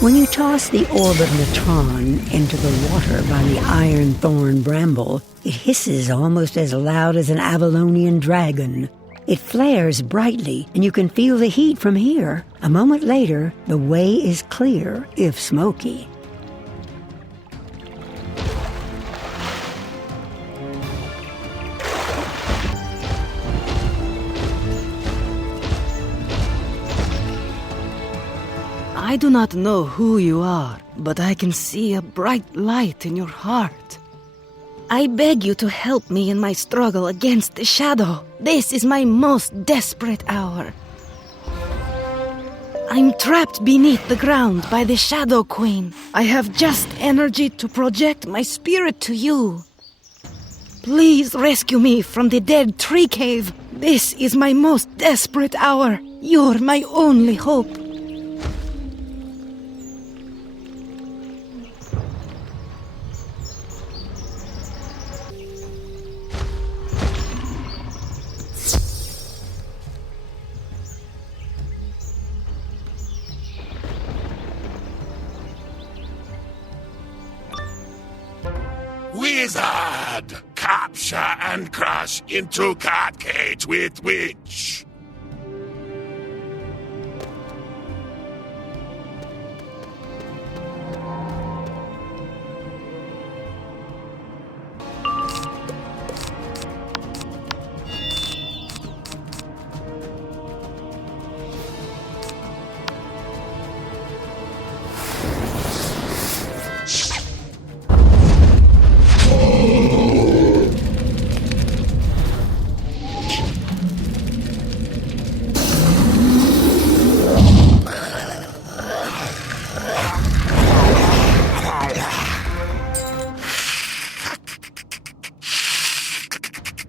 When you toss the orb of Natron into the water by the iron thorn bramble, it hisses almost as loud as an Avalonian dragon. It flares brightly, and you can feel the heat from here. A moment later, the way is clear, if smoky. I do not know who you are, but I can see a bright light in your heart. I beg you to help me in my struggle against the shadow. This is my most desperate hour. I'm trapped beneath the ground by the Shadow Queen. I have just energy to project my spirit to you. Please rescue me from the dead tree cave. This is my most desperate hour. You're my only hope. Wizard! Capture and crush into cat cage with witch!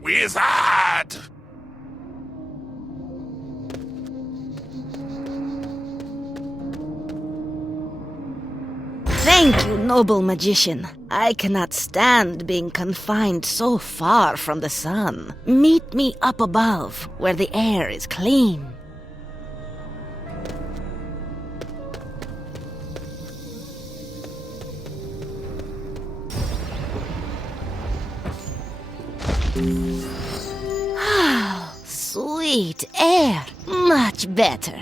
Wizard! Thank you, noble magician. I cannot stand being confined so far from the sun. Meet me up above, where the air is clean. Sweet air. Much better.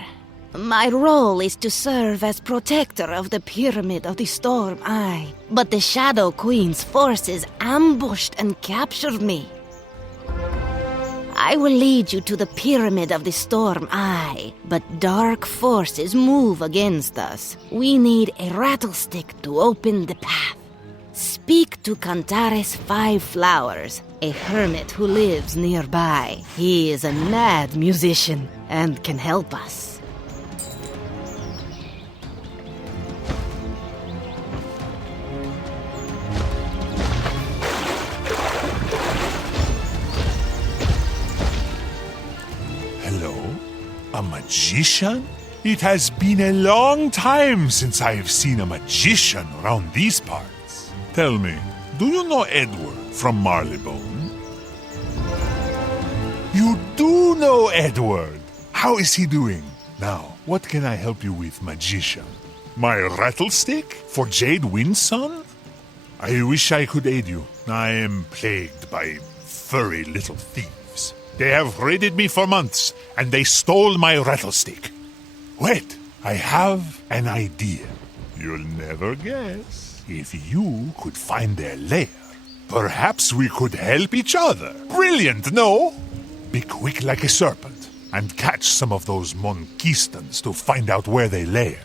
My role is to serve as protector of the Pyramid of the Storm Eye. But the Shadow Queen's forces ambushed and captured me. I will lead you to the Pyramid of the Storm Eye, but dark forces move against us. We need a rattlestick to open the path. Speak to Cantares Five Flowers, a hermit who lives nearby. He is a mad musician and can help us. Hello? A magician? It has been a long time since I have seen a magician around these parts. Tell me, do you know Edward from Marleybone? You do know Edward! How is he doing? Now, what can I help you with, magician? My rattlestick? For Jade Windson? I wish I could aid you. I am plagued by furry little thieves. They have raided me for months, and they stole my rattlestick. Wait, I have an idea. You'll never guess. If you could find their lair, perhaps we could help each other. Brilliant, no? Be quick like a serpent, and catch some of those Monquistans to find out where they lair.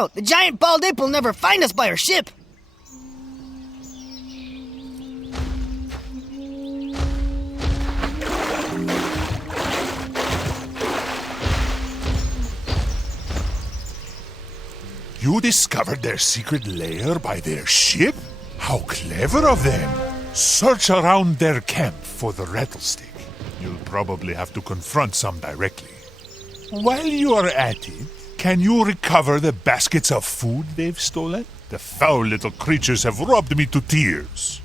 out! The giant bald ape will never find us by our ship! You discovered their secret lair by their ship? How clever of them! Search around their camp for the rattlestick. You'll probably have to confront some directly. While you are at it, can you recover the baskets of food they've stolen? The foul little creatures have robbed me to tears.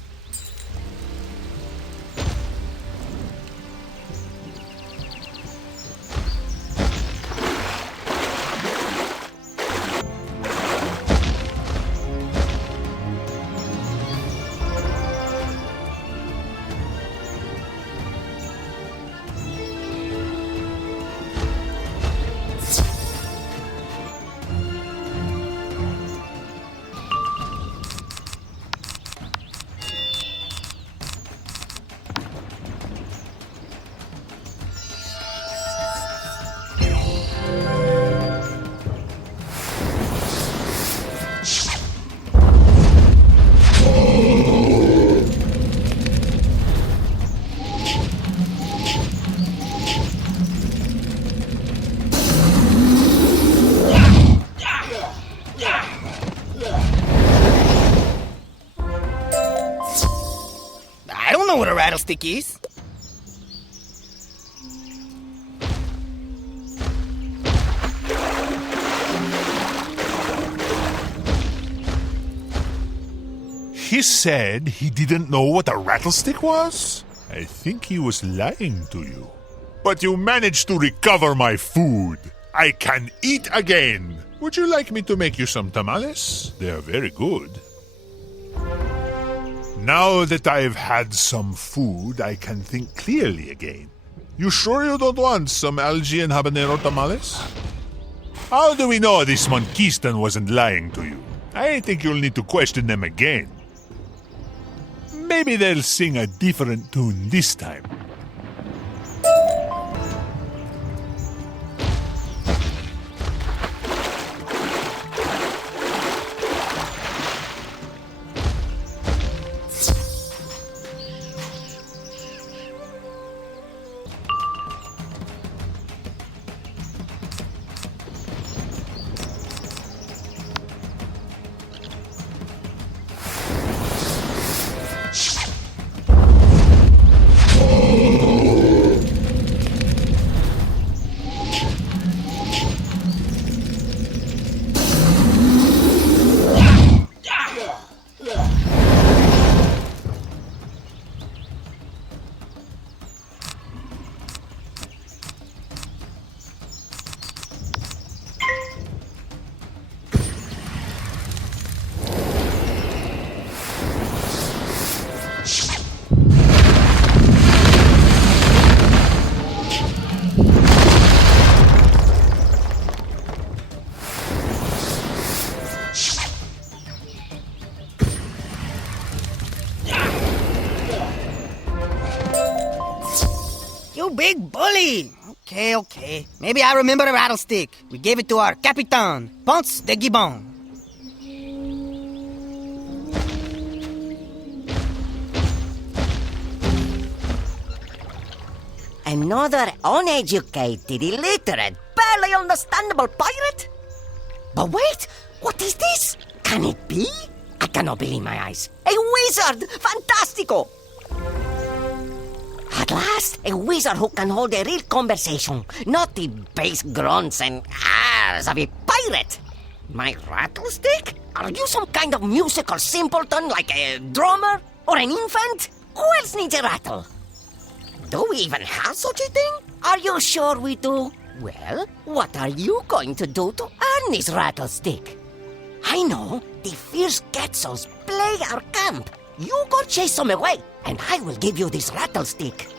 I don't know what a rattlestick is. He said he didn't know what a rattlestick was? I think he was lying to you. But you managed to recover my food. I can eat again. Would you like me to make you some tamales? They are very good. Now that I've had some food, I can think clearly again. You sure you don't want some algae and habanero tamales? How do we know this Monkistan wasn't lying to you? I think you'll need to question them again. Maybe they'll sing a different tune this time. You big bully! Okay. Maybe I remember a rattlestick. We gave it to our Capitan, Ponce de Gibon. Another uneducated, illiterate, barely understandable pirate? But wait, what is this? Can it be? I cannot believe my eyes. A wizard! Fantastico! At last, a wizard who can hold a real conversation, not the base grunts and ahs of a pirate. My rattlestick? Are you some kind of musical simpleton like a drummer or an infant? Who else needs a rattle? Do we even have such a thing? Are you sure we do? Well, what are you going to do to earn this rattlestick? I know, the fierce Quetzals plague our camp. You go chase them away, and I will give you this rattlestick.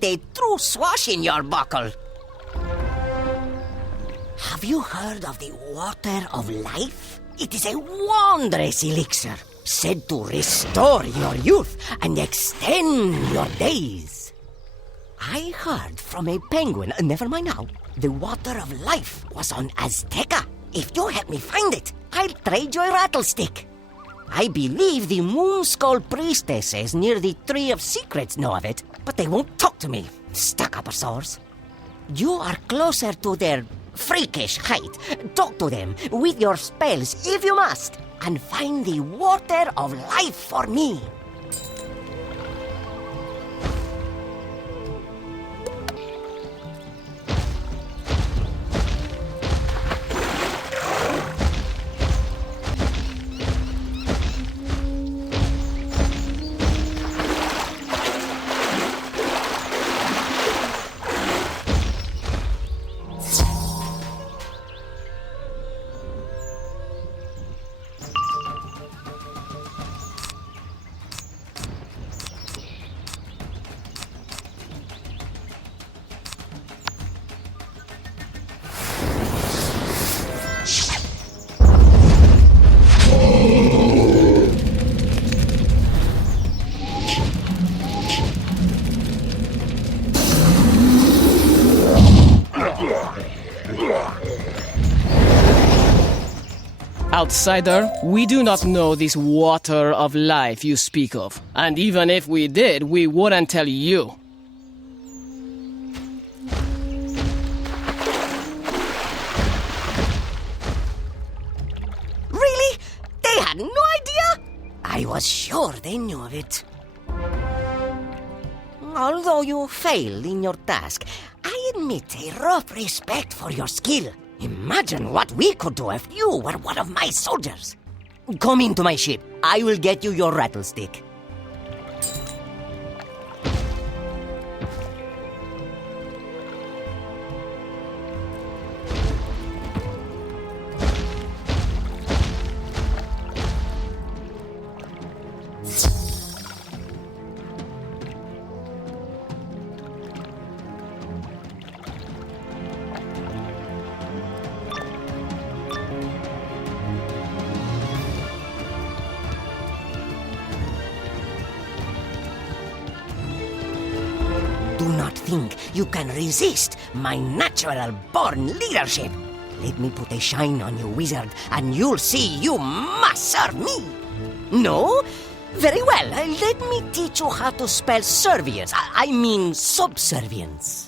get a true swash in your buckle. Have you heard of the water of life? It is a wondrous elixir, said to restore your youth and extend your days. I heard from a penguin, never mind now, the water of life was on Azteca. If you help me find it, I'll trade you a rattlestick. I believe the Moon Skull priestesses near the Tree of Secrets know of it, but they won't talk to me, stuck-uppers. You are closer to their freakish height. Talk to them with your spells if you must, and find the water of life for me. Outsider, we do not know this water of life you speak of. And even if we did, we wouldn't tell you. Really? They had no idea? I was sure they knew of it. Although you failed in your task, I admit a rough respect for your skill. Imagine what we could do if you were one of my soldiers. Come into my ship. I will get you your rattlestick. Do not think you can resist my natural-born leadership. Let me put a shine on you, wizard, and you'll see you must serve me. No? Very well. Let me teach you how to spell servience. I mean subservience.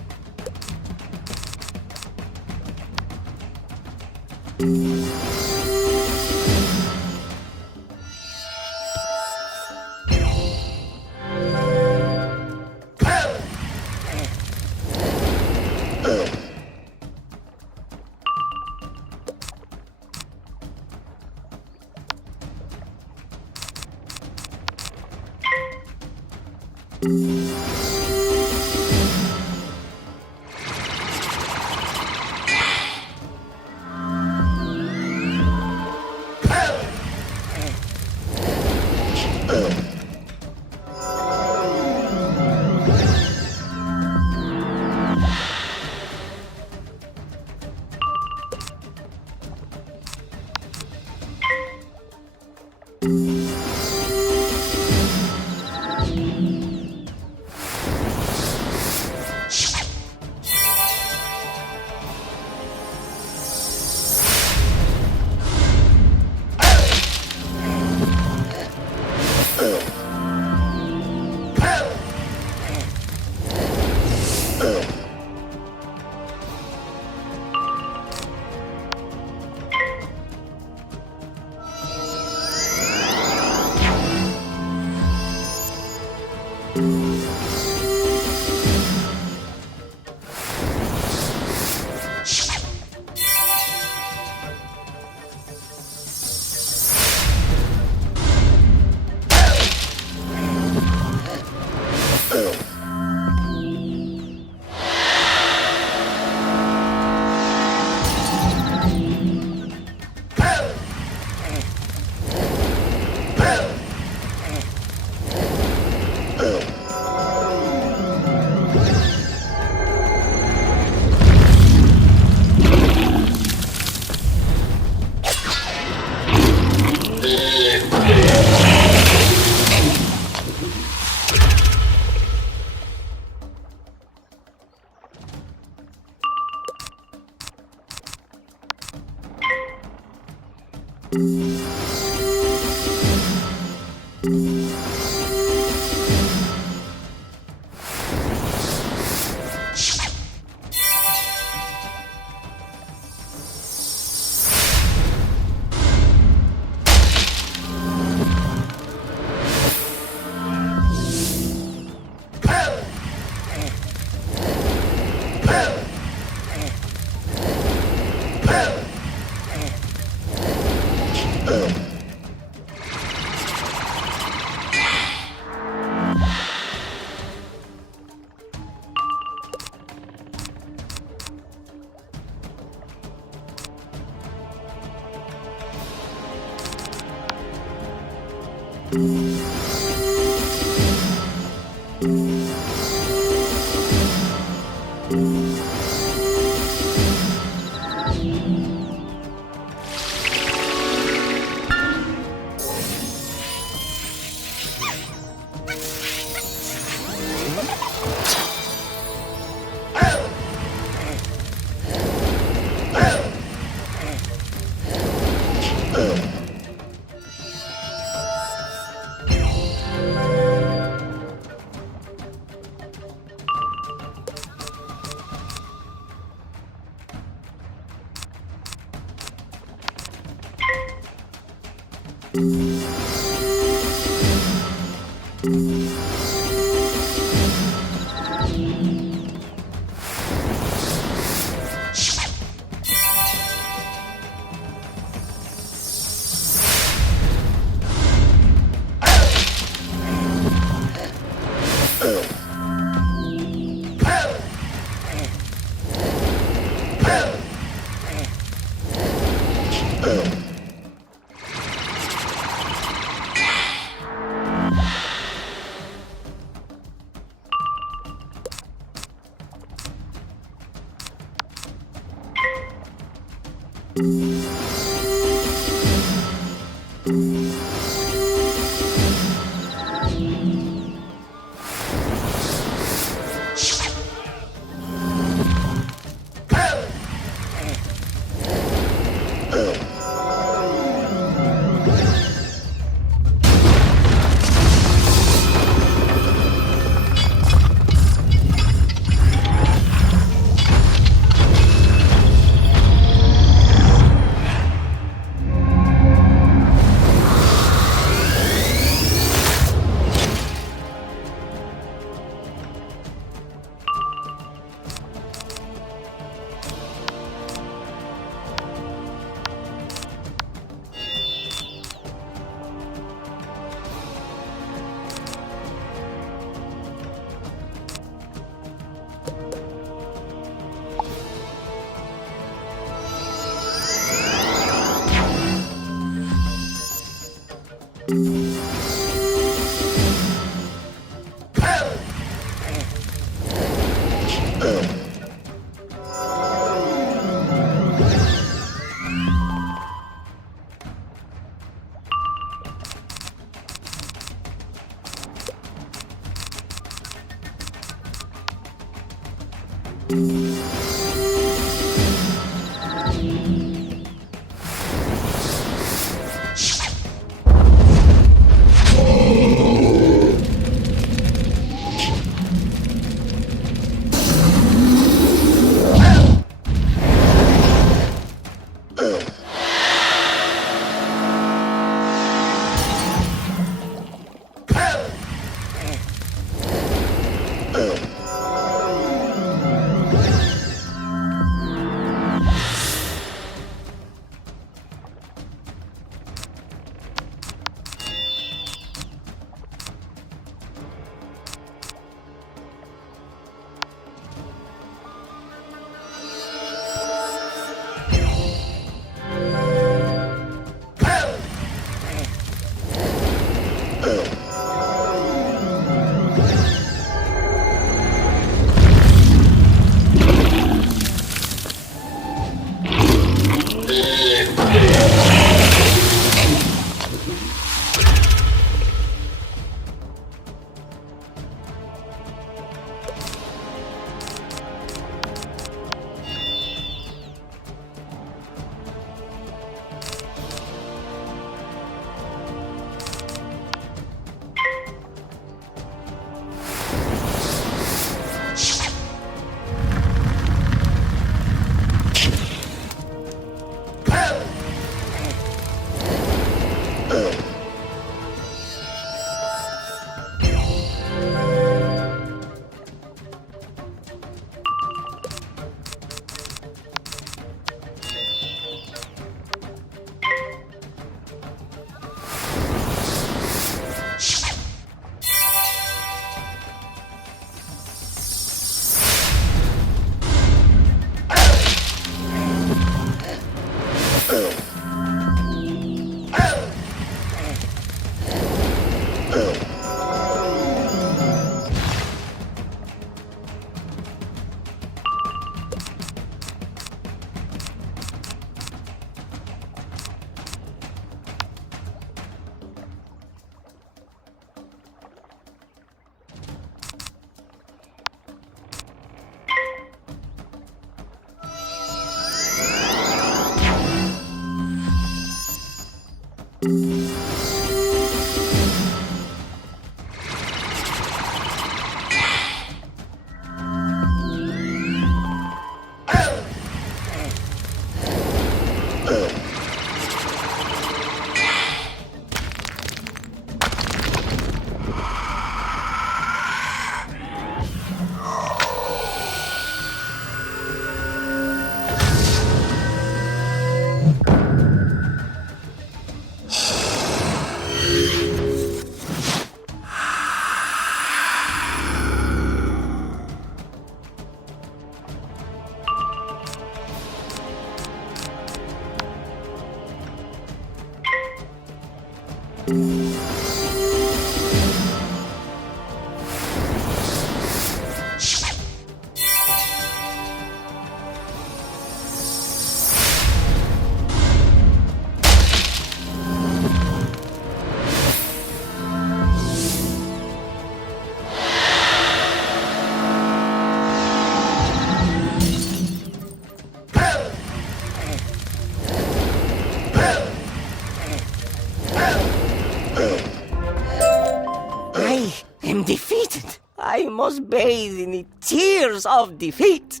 I am defeated. I must bathe in the tears of defeat.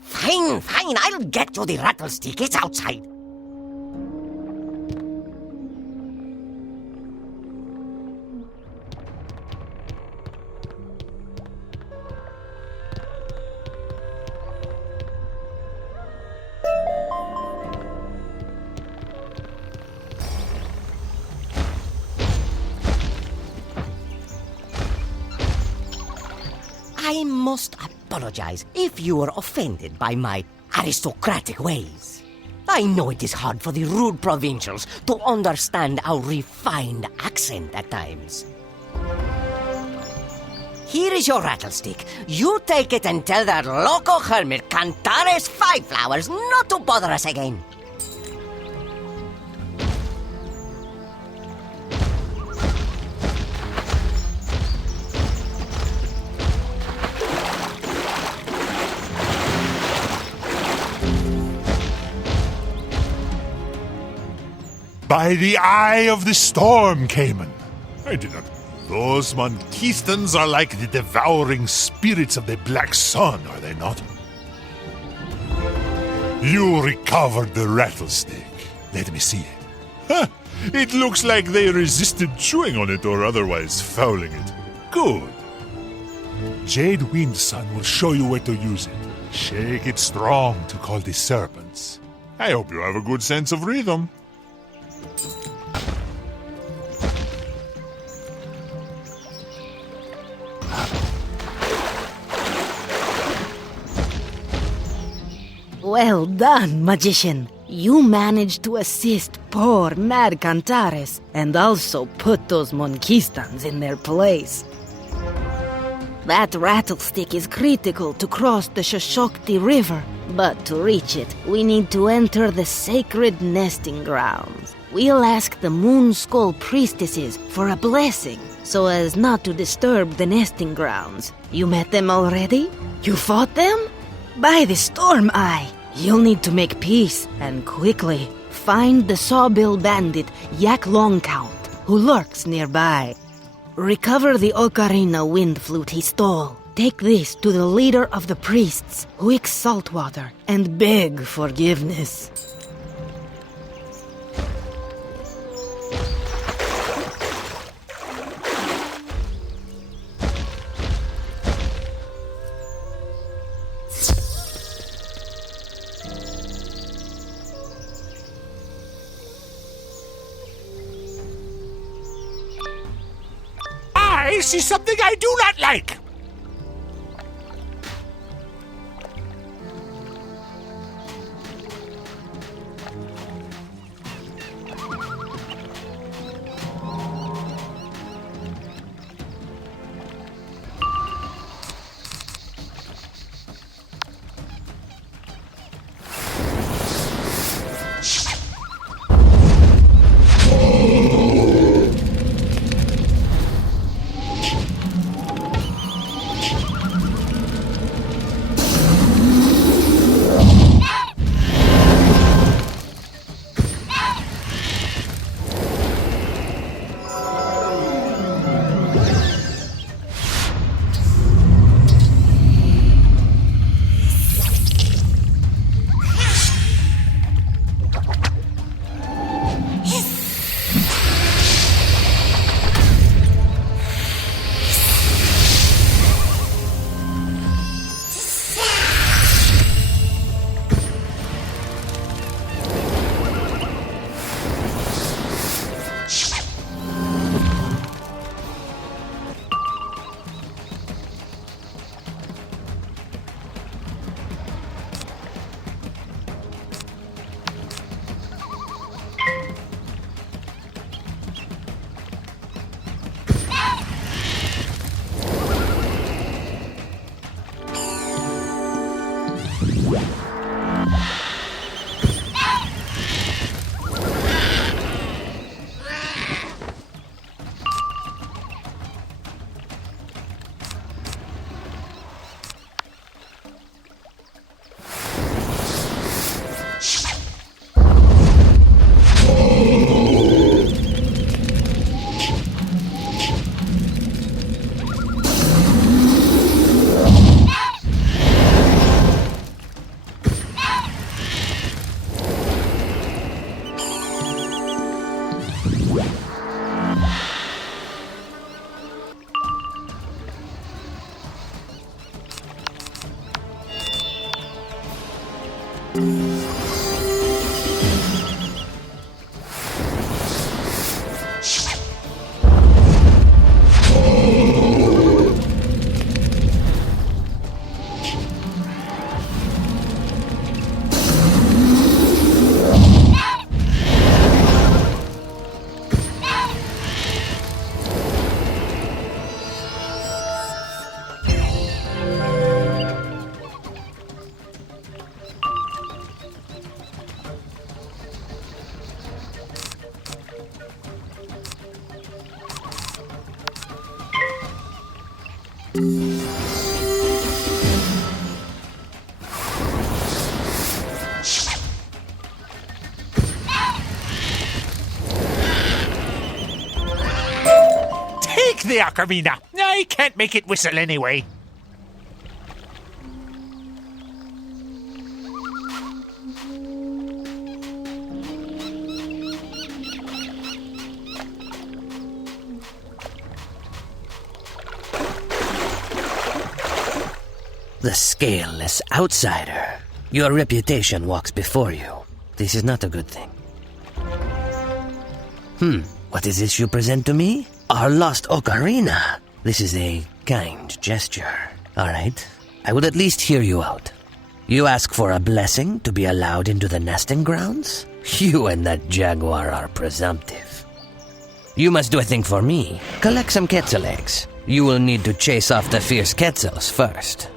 Fine, fine, I'll get you the rattlestick. It's outside. I must apologize if you were offended by my aristocratic ways. I know it is hard for the rude provincials to understand our refined accent at times. Here is your rattlestick. You take it and tell that local hermit Cantares Five Flowers not to bother us again. By the eye of the storm, Cayman. I did not. Those Monquistans are like the devouring spirits of the Black Sun, are they not? You recovered the rattlestick. Let me see it. Huh. It looks like they resisted chewing on it or otherwise fouling it. Good. Jade Windsun will show you where to use it. Shake it strong to call the serpents. I hope you have a good sense of rhythm. Well done, magician. You managed to assist poor mad Cantares and also put those Monquistans in their place. That rattlestick is critical to cross the Shoshokti River, but to reach it, we need to enter the sacred nesting grounds. We'll ask the Moon Skull priestesses for a blessing, so as not to disturb the nesting grounds. You met them already? You fought them? By the Storm Eye! You'll need to make peace, and quickly. Find the Sawbill bandit Yak Longcount, who lurks nearby. Recover the ocarina wind flute he stole. Take this to the leader of the priests, Wick Saltwater, and beg forgiveness. I see something I do not like. Take the ocarina. I can't make it whistle anyway. The scaleless outsider. Your reputation walks before you. This is not a good thing. What is this you present to me? Our lost ocarina. This is a kind gesture. All right, I will at least hear you out. You ask for a blessing to be allowed into the nesting grounds? You and that jaguar are presumptive. You must do a thing for me. Collect some quetzal eggs. You will need to chase off the fierce quetzals first.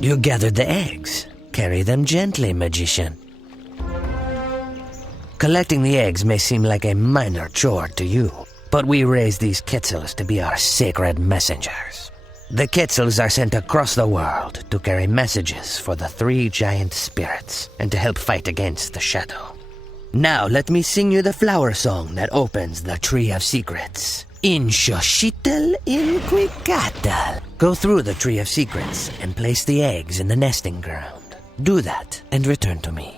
You gathered the eggs. Carry them gently, magician. Collecting the eggs may seem like a minor chore to you, but we raise these quetzals to be our sacred messengers. The quetzals are sent across the world to carry messages for the three giant spirits and to help fight against the shadow. Now let me sing you the flower song that opens the Tree of Secrets. In Xochitl in Quicatl. Go through the Tree of Secrets and place the eggs in the nesting ground. Do that and return to me.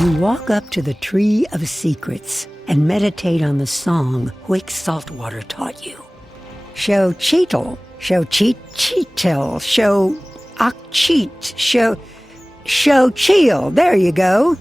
You walk up to the Tree of Secrets and meditate on the song Quick Saltwater taught you. Xochitl, Xochitl, Xochitl, Xochitl. There you go.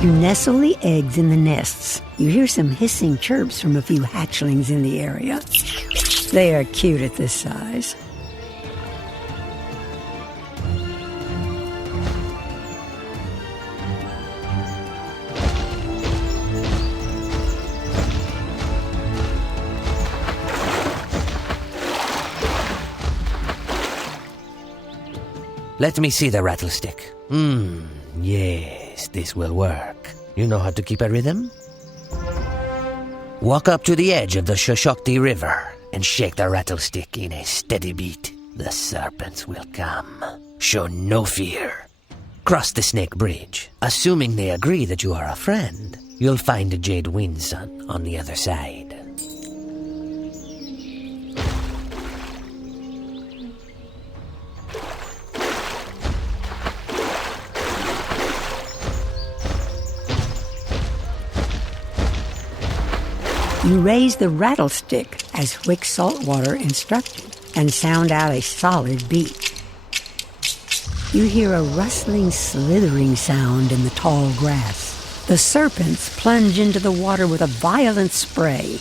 You nestle the eggs in the nests. You hear some hissing chirps from a few hatchlings in the area. They are cute at this size. Let me see the rattlestick. Yes, this will work. You know how to keep a rhythm? Walk up to the edge of the Shoshokti River and shake the rattlestick in a steady beat. The serpents will come. Show no fear. Cross the snake bridge. Assuming they agree that you are a friend, you'll find a Jade Windsun on the other side. You raise the rattlestick as Wick Saltwater instructed and sound out a solid beat. You hear a rustling, slithering sound in the tall grass. The serpents plunge into the water with a violent spray.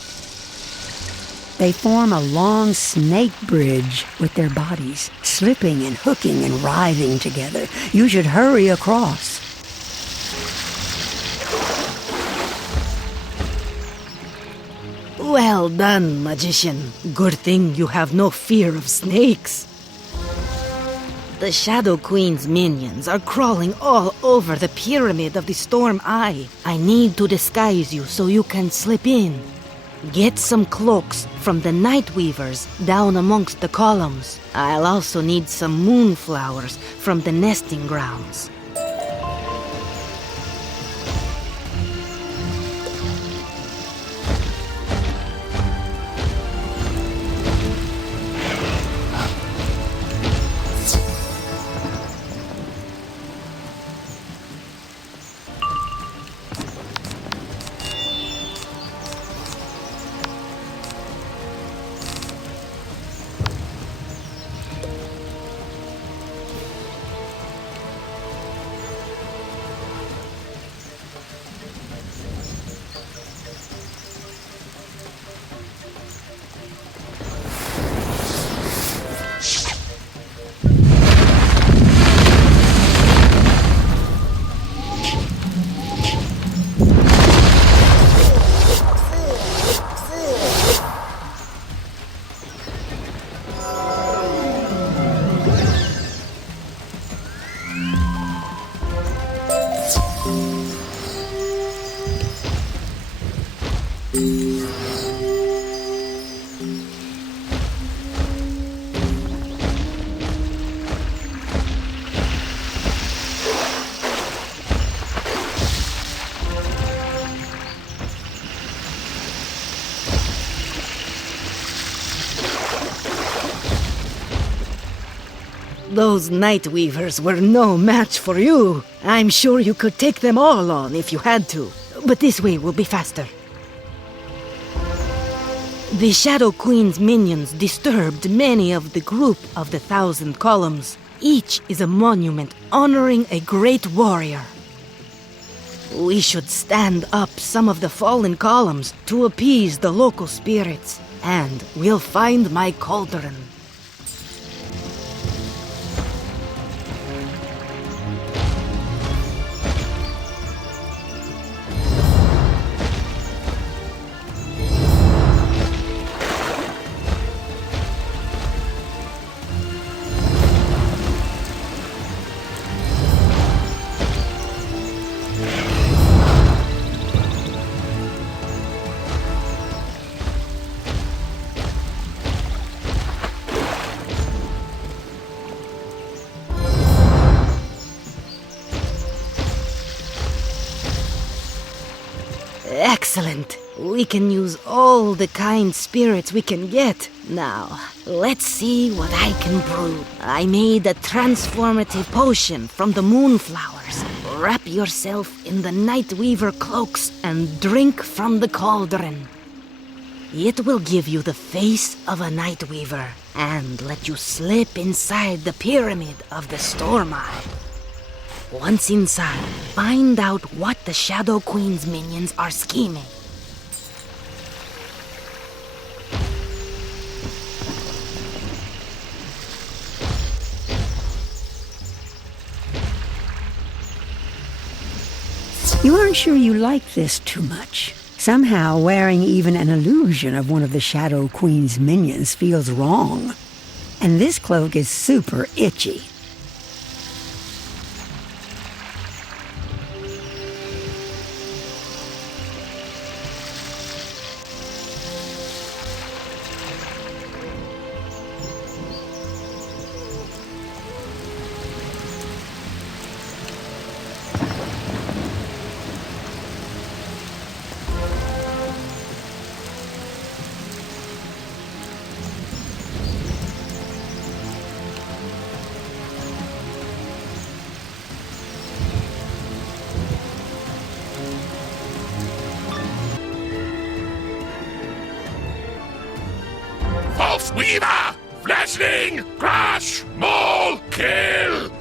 They form a long snake bridge with their bodies, slipping and hooking and writhing together. You should hurry across. Well done, magician. Good thing you have no fear of snakes. The Shadow Queen's minions are crawling all over the pyramid of the Storm Eye. I need to disguise you so you can slip in. Get some cloaks from the Night Weavers down amongst the columns. I'll also need some moonflowers from the nesting grounds. Those Night Weavers were no match for you. I'm sure you could take them all on if you had to, but this way will be faster. The Shadow Queen's minions disturbed many of the group of the 1,000 columns. Each is a monument honoring a great warrior. We should stand up some of the fallen columns to appease the local spirits, and we'll find my cauldron. Excellent. We can use all the kind spirits we can get. Now, let's see what I can brew. I made a transformative potion from the moonflowers. Wrap yourself in the Night Weaver cloaks and drink from the cauldron. It will give you the face of a Night Weaver and let you slip inside the pyramid of the Storm Eye. Once inside, find out what the Shadow Queen's minions are scheming. You aren't sure you like this too much. Somehow, wearing even an illusion of one of the Shadow Queen's minions feels wrong. And this cloak is super itchy. Weaver! Flashling! Crash! Maul! Kill!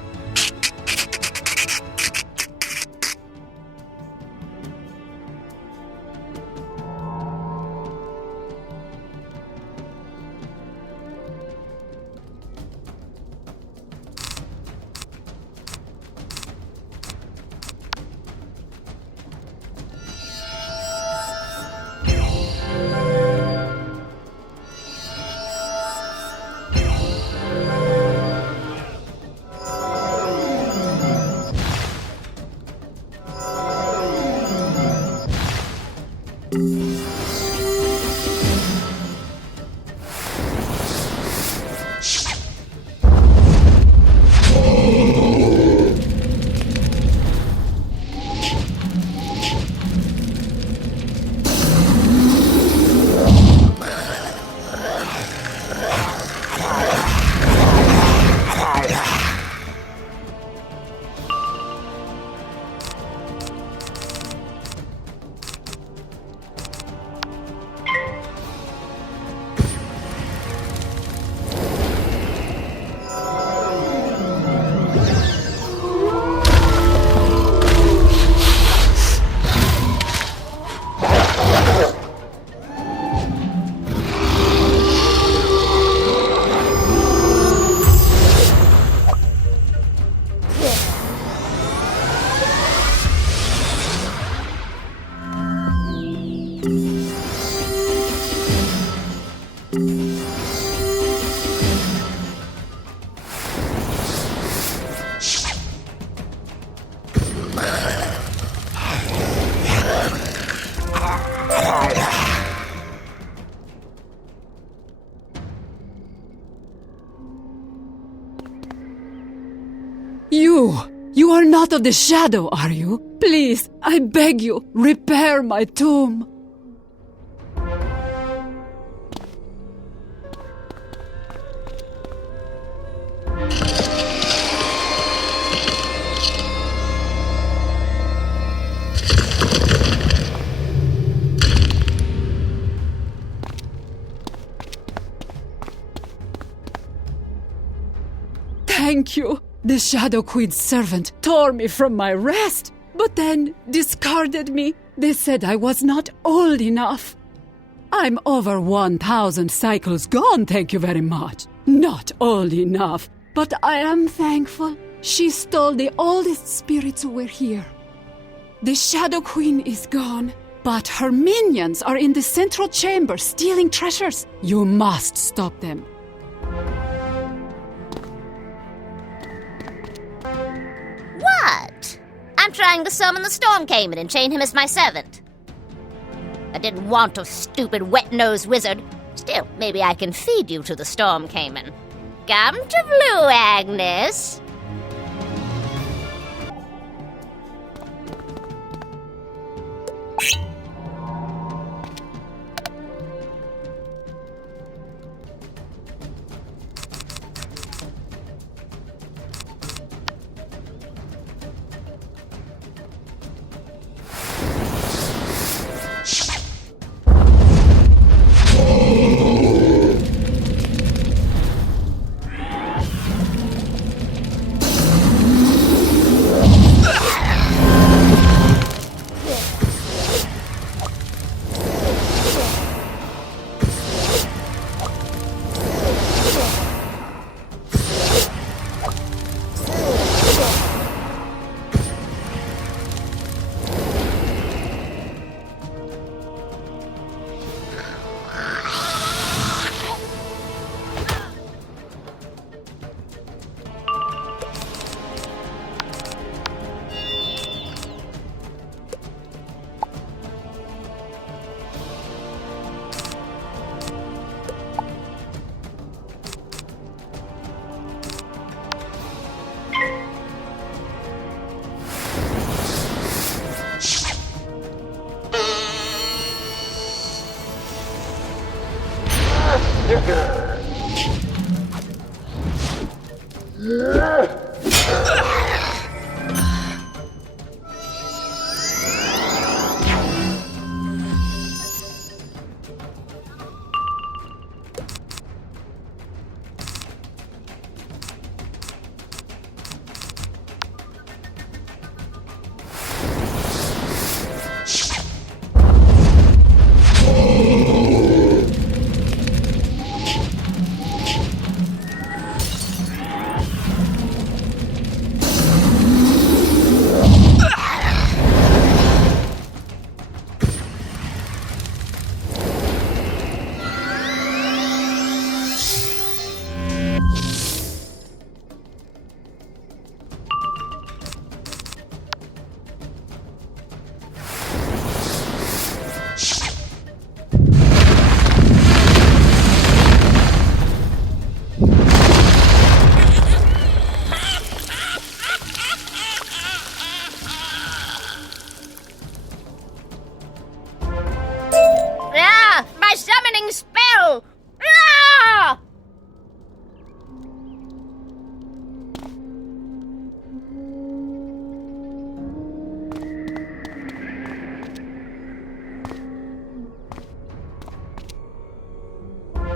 You are not of the shadow, are you? Please, I beg you, repair my tomb. Thank you. The Shadow Queen's servant tore me from my rest, but then discarded me. They said I was not old enough. I'm over 1,000 cycles gone, thank you very much. Not old enough, but I am thankful. She stole the oldest spirits who were here. The Shadow Queen is gone, but her minions are in the central chamber stealing treasures. You must stop them. What? I'm trying to summon the Storm Cayman and chain him as my servant. I didn't want a stupid wet-nosed wizard. Still, maybe I can feed you to the Storm Cayman. Come to Blue, Agnes.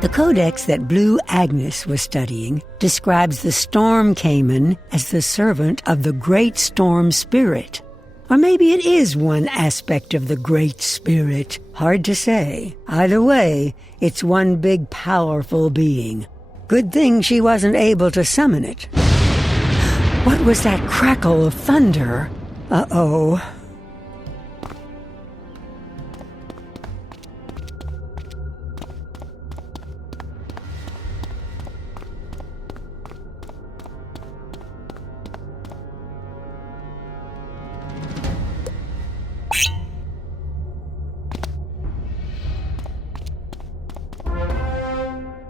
The codex that Blue Agnes was studying describes the Storm Cayman as the servant of the Great Storm Spirit. Or maybe it is one aspect of the Great Spirit. Hard to say. Either way, it's one big powerful being. Good thing she wasn't able to summon it. What was that crackle of thunder? Uh-oh.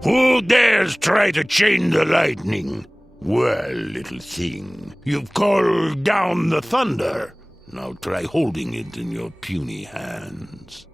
Who dares try to chain the lightning? Well, little thing, you've called down the thunder. Now try holding it in your puny hands.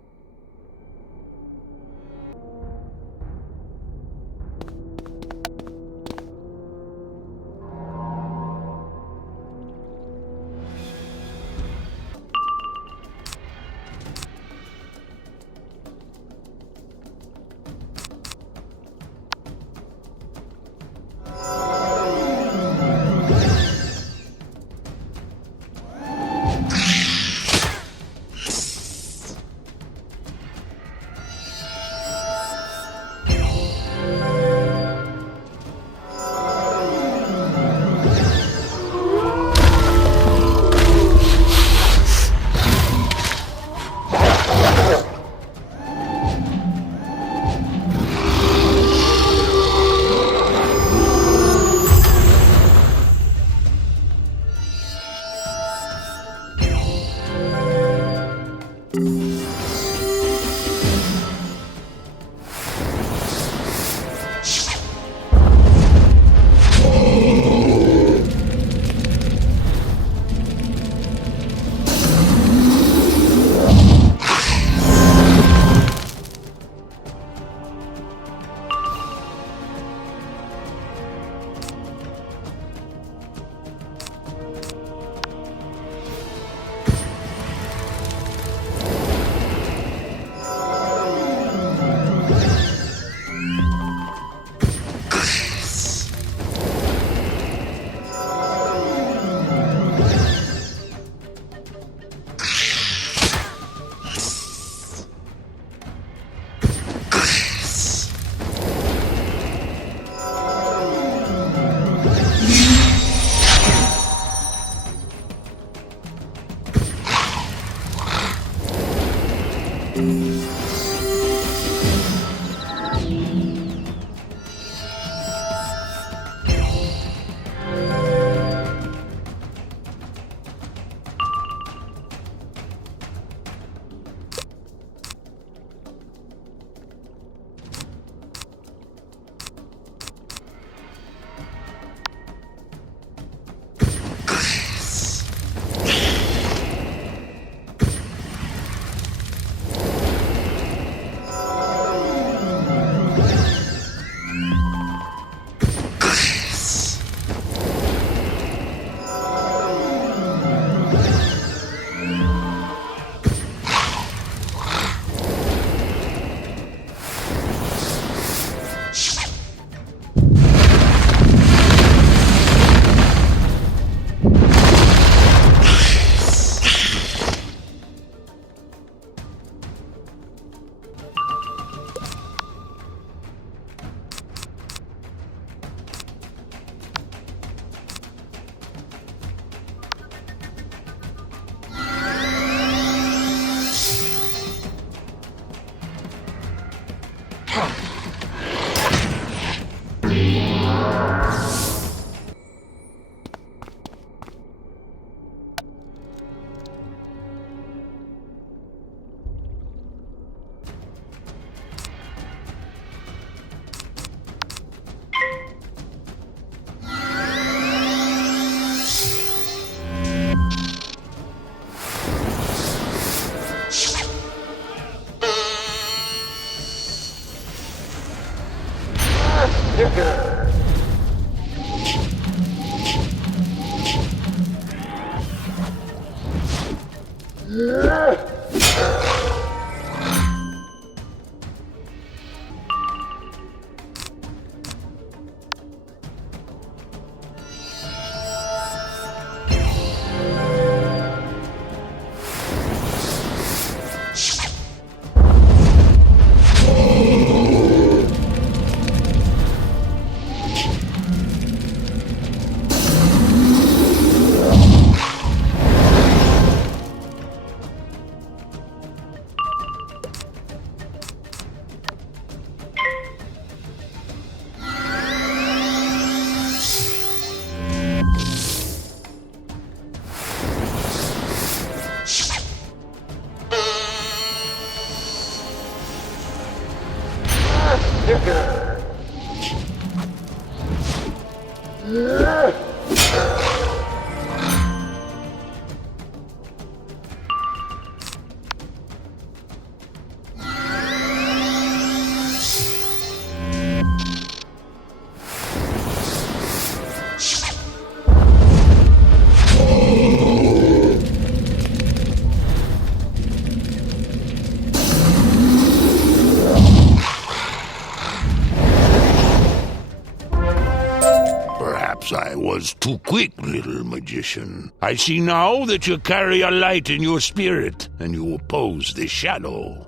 Perhaps I was too quick, little magician. I see now that you carry a light in your spirit, and you oppose the shadow.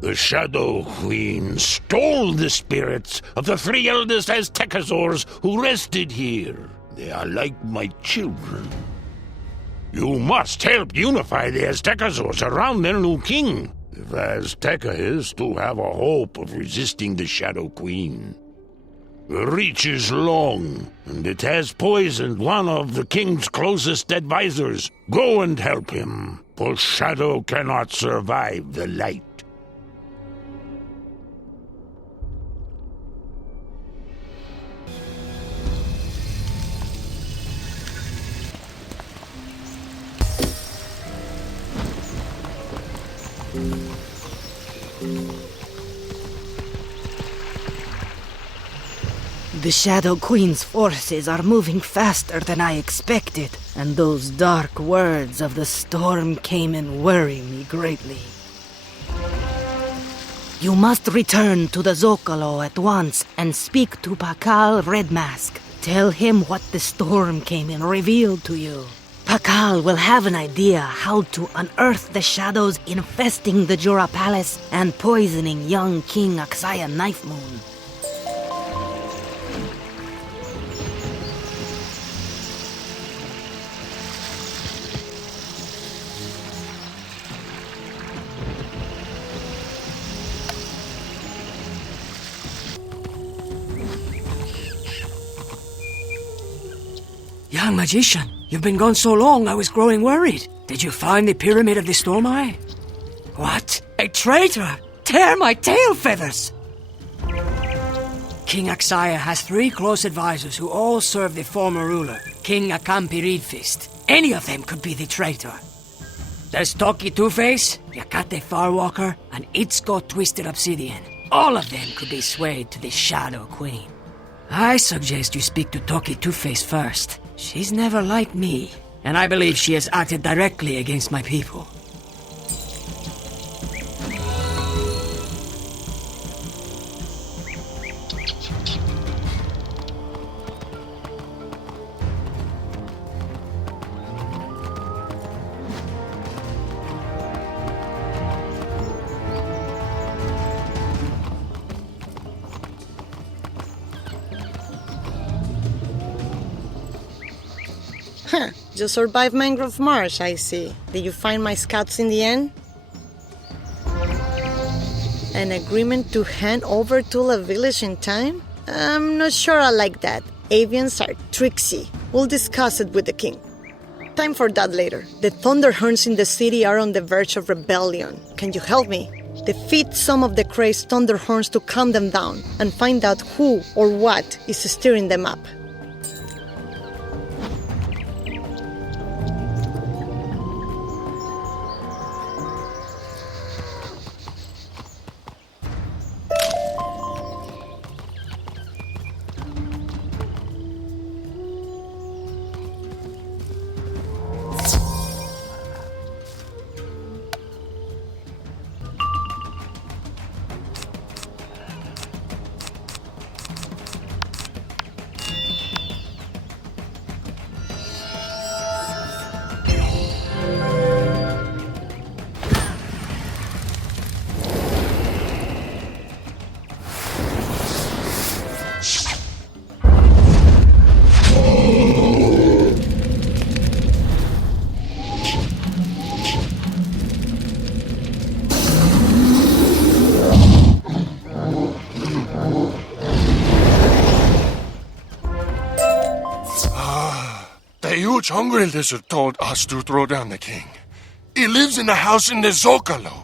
The Shadow Queen stole the spirits of the 3 eldest Aztecasaurs who rested here. They are like my children. You must help unify the Aztecasaurs around their new king, if Azteca is to have a hope of resisting the Shadow Queen. The reach is long, and it has poisoned one of the king's closest advisors. Go and help him, for Shadow cannot survive the light. The Shadow Queen's forces are moving faster than I expected, and those dark words of the Storm Cayman worry me greatly. You must return to the Zocalo at once and speak to Pakal Red Mask. Tell him what the Storm Cayman revealed to you. Pakal will have an idea how to unearth the shadows infesting the Jura Palace and poisoning young King Axaya Knife Moon. Young magician, you've been gone so long I was growing worried. Did you find the Pyramid of the Storm Eye? What? A traitor? Tear my tail feathers! King Axaya has 3 close advisors who all serve the former ruler, King Akampi Reedfist. Any of them could be the traitor. There's Toki Two-Face, Yakate Farwalker, and Itzko Twisted Obsidian. All of them could be swayed to the Shadow Queen. I suggest you speak to Toki Two-Face first. She's never liked me, and I believe she has acted directly against my people. Huh, you survived Mangrove Marsh, I see. Did you find my scouts in the end? An agreement to hand over Tula Village in time? I'm not sure I like that. Avians are tricksy. We'll discuss it with the king. Time for that later. The Thunderhorns in the city are on the verge of rebellion. Can you help me? Defeat some of the crazed Thunderhorns to calm them down and find out who or what is steering them up. The huge hungry lizard told us to throw down the king. He lives in the house in the Zocalo.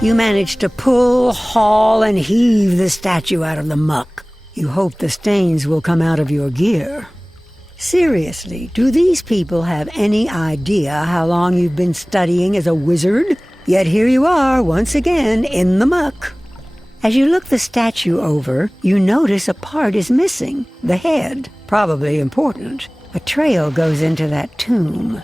You manage to pull, haul, and heave the statue out of the muck. You hope the stains will come out of your gear. Seriously, do these people have any idea how long you've been studying as a wizard? Yet here you are, once again, in the muck. As you look the statue over, you notice a part is missing. The head. Probably important. A trail goes into that tomb.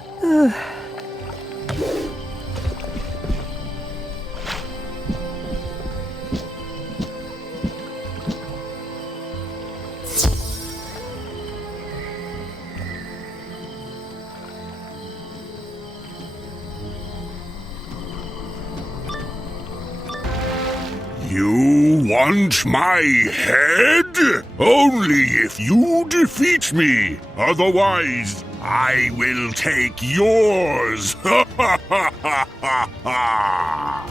You want my head? Only if you defeat me. Otherwise, I will take yours. Ha ha ha ha ha ha!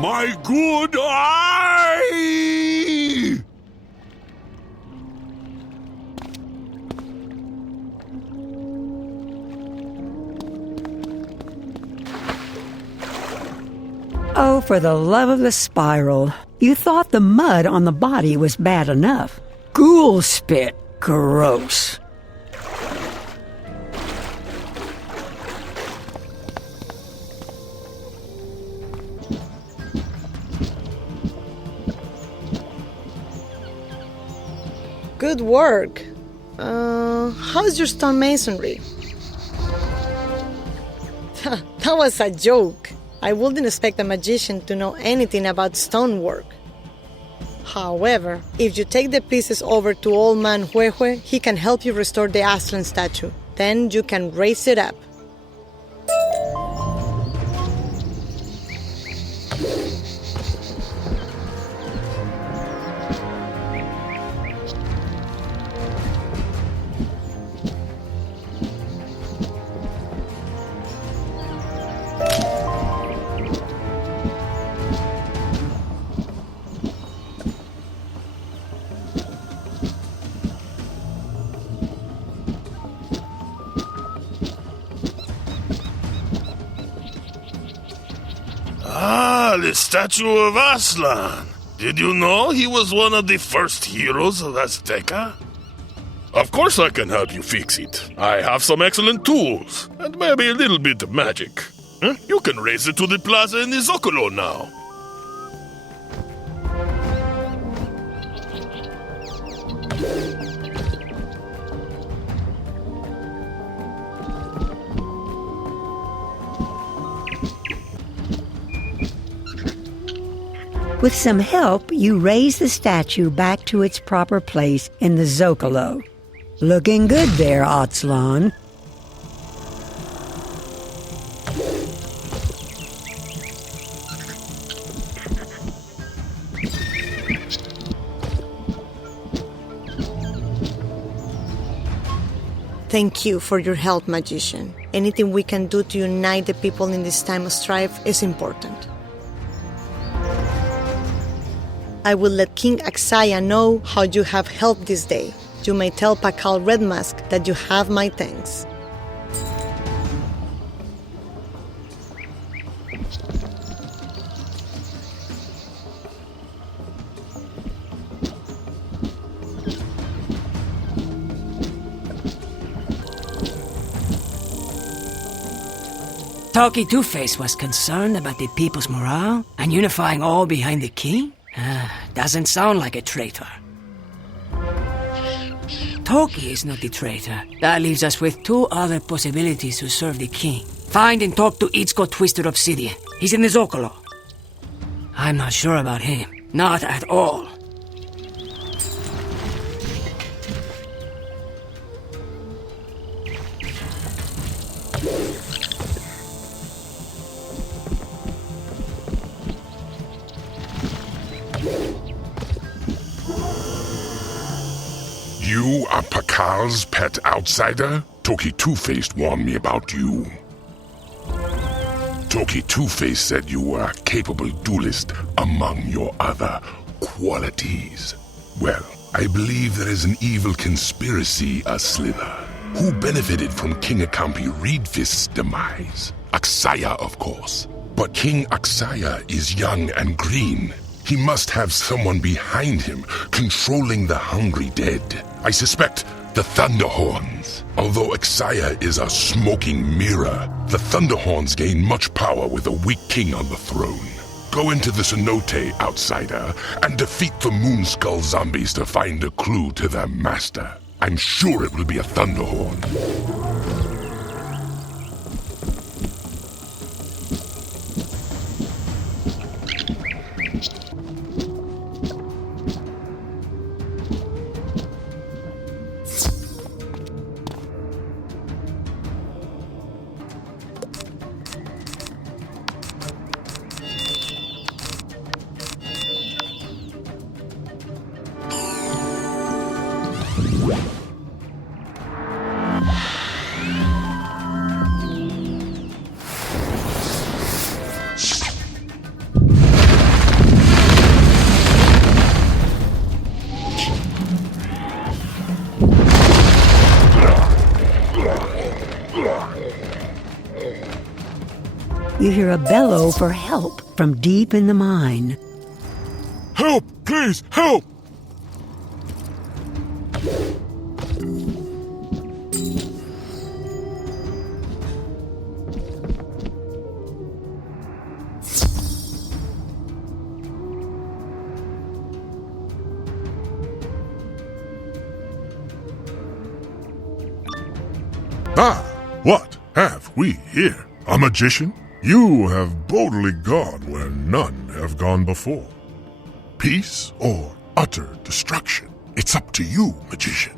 My good eye! Oh, for the love of the spiral. You thought the mud on the body was bad enough. Ghoul spit. Gross. Good work. How's your stonemasonry? That was a joke. I wouldn't expect a magician to know anything about stonework. However, if you take the pieces over to Old Man Huehue, he can help you restore the Aslan statue. Then you can raise it up. Ah, the statue of Aslan. Did you know he was one of the first heroes of Azteca? Of course I can help you fix it. I have some excellent tools, and maybe a little bit of magic. You can raise it to the plaza in the Zocalo now. With some help, you raise the statue back to its proper place in the Zocalo. Looking good there, Otzlon. Thank you for your help, magician. Anything we can do to unite the people in this time of strife is important. I will let King Axaya know how you have helped this day. You may tell Pakal Red Mask that you have my thanks. Toki Two-Face was concerned about the people's morale and unifying all behind the king? Doesn't sound like a traitor. Toki is not the traitor. That leaves us with two other possibilities to serve the king. Find and talk to Itzko Twisted Obsidian. He's in the Zocalo. I'm not sure about him. Not at all. You are Pakal's pet outsider? Toki Two-Faced warned me about you. Toki Two-Faced said you were a capable duelist among your other qualities. Well, I believe there is an evil conspiracy aslither. Who benefited from King Akampi Reedfist's demise? Axaya, of course. But King Axaya is young and green. He must have someone behind him, controlling the hungry dead. I suspect the Thunderhorns. Although Axaya is a smoking mirror, the Thunderhorns gain much power with a weak king on the throne. Go into the cenote, outsider, and defeat the Moonskull zombies to find a clue to their master. I'm sure it will be a Thunderhorn. You hear a bellow for help from deep in the mine. Help! Please, help! Ah, what have we here? A magician? You have boldly gone where none have gone before. Peace or utter destruction? It's up to you, magician.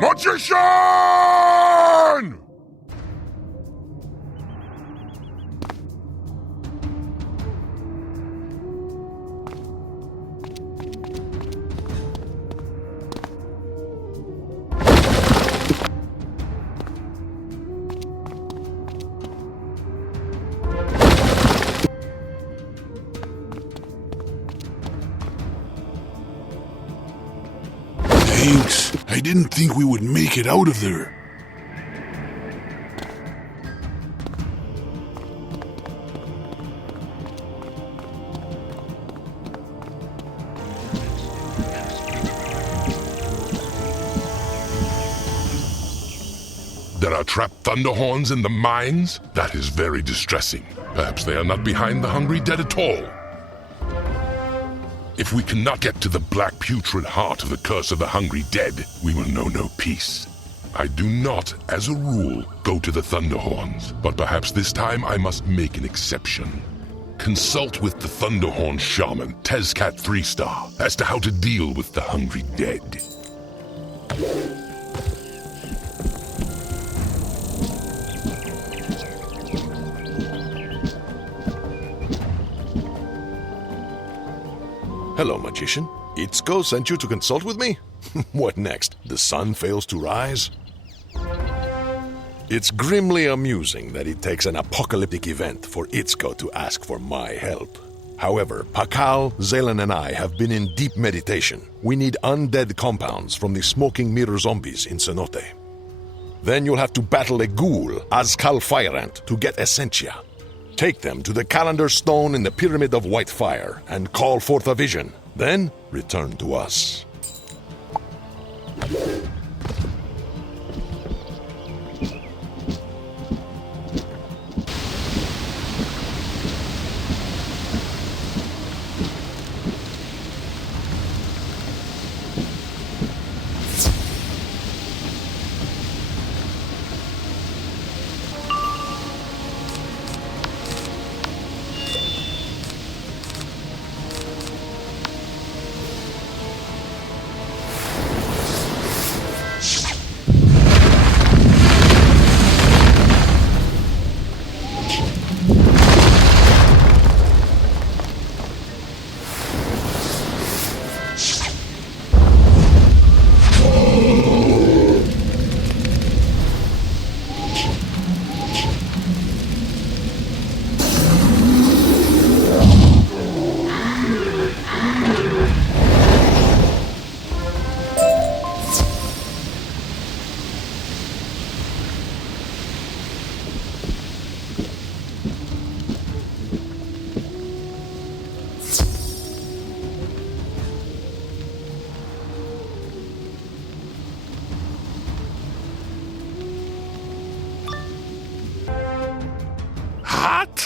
Magician! Thanks. I didn't think we would make it out of there. There are trapped thunderhorns in the mines? That is very distressing. Perhaps they are not behind the hungry dead at all. If we cannot get to the black putrid heart of the curse of the hungry dead, we will know no peace. I do not, as a rule, go to the Thunderhorns, but perhaps this time I must make an exception. Consult with the Thunderhorn shaman, Tezcat 3-star, as to how to deal with the hungry dead. Hello, Magician. Itzko sent you to consult with me? What next? The sun fails to rise? It's grimly amusing that it takes an apocalyptic event for Itzko to ask for my help. However, Pakal, Zelen, and I have been in deep meditation. We need undead compounds from the smoking mirror zombies in Cenote. Then you'll have to battle a ghoul, Azkal Fireant, to get Essentia. Take them to the calendar stone in the Pyramid of White Fire and call forth a vision. Then return to us.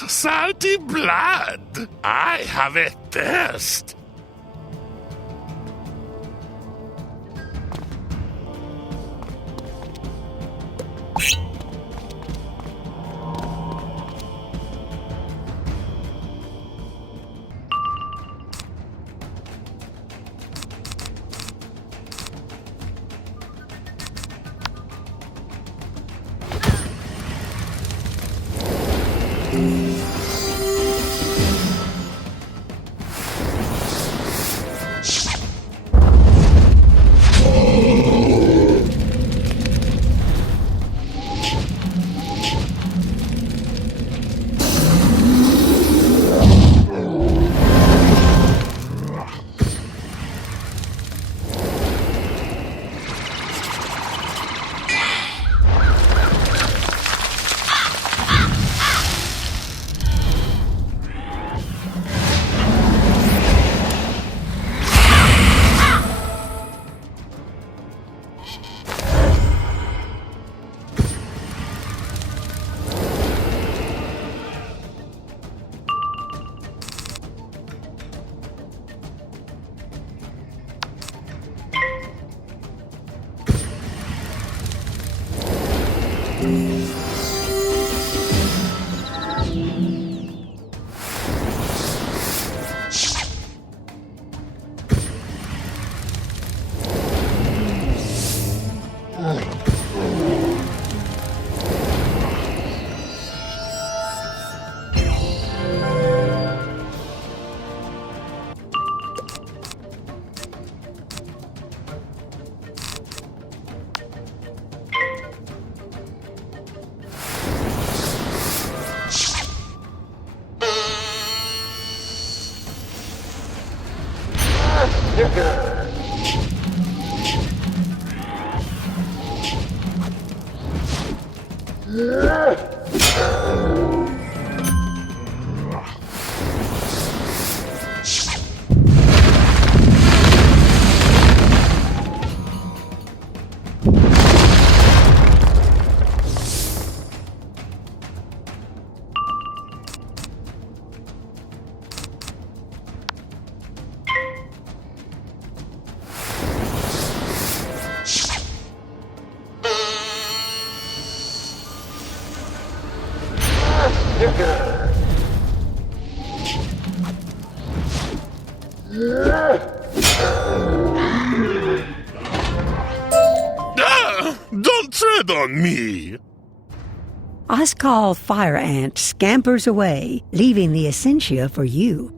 Salty blood! I have a thirst! Don't tread on me! Oskal Fire Ant scampers away, leaving the Essentia for you.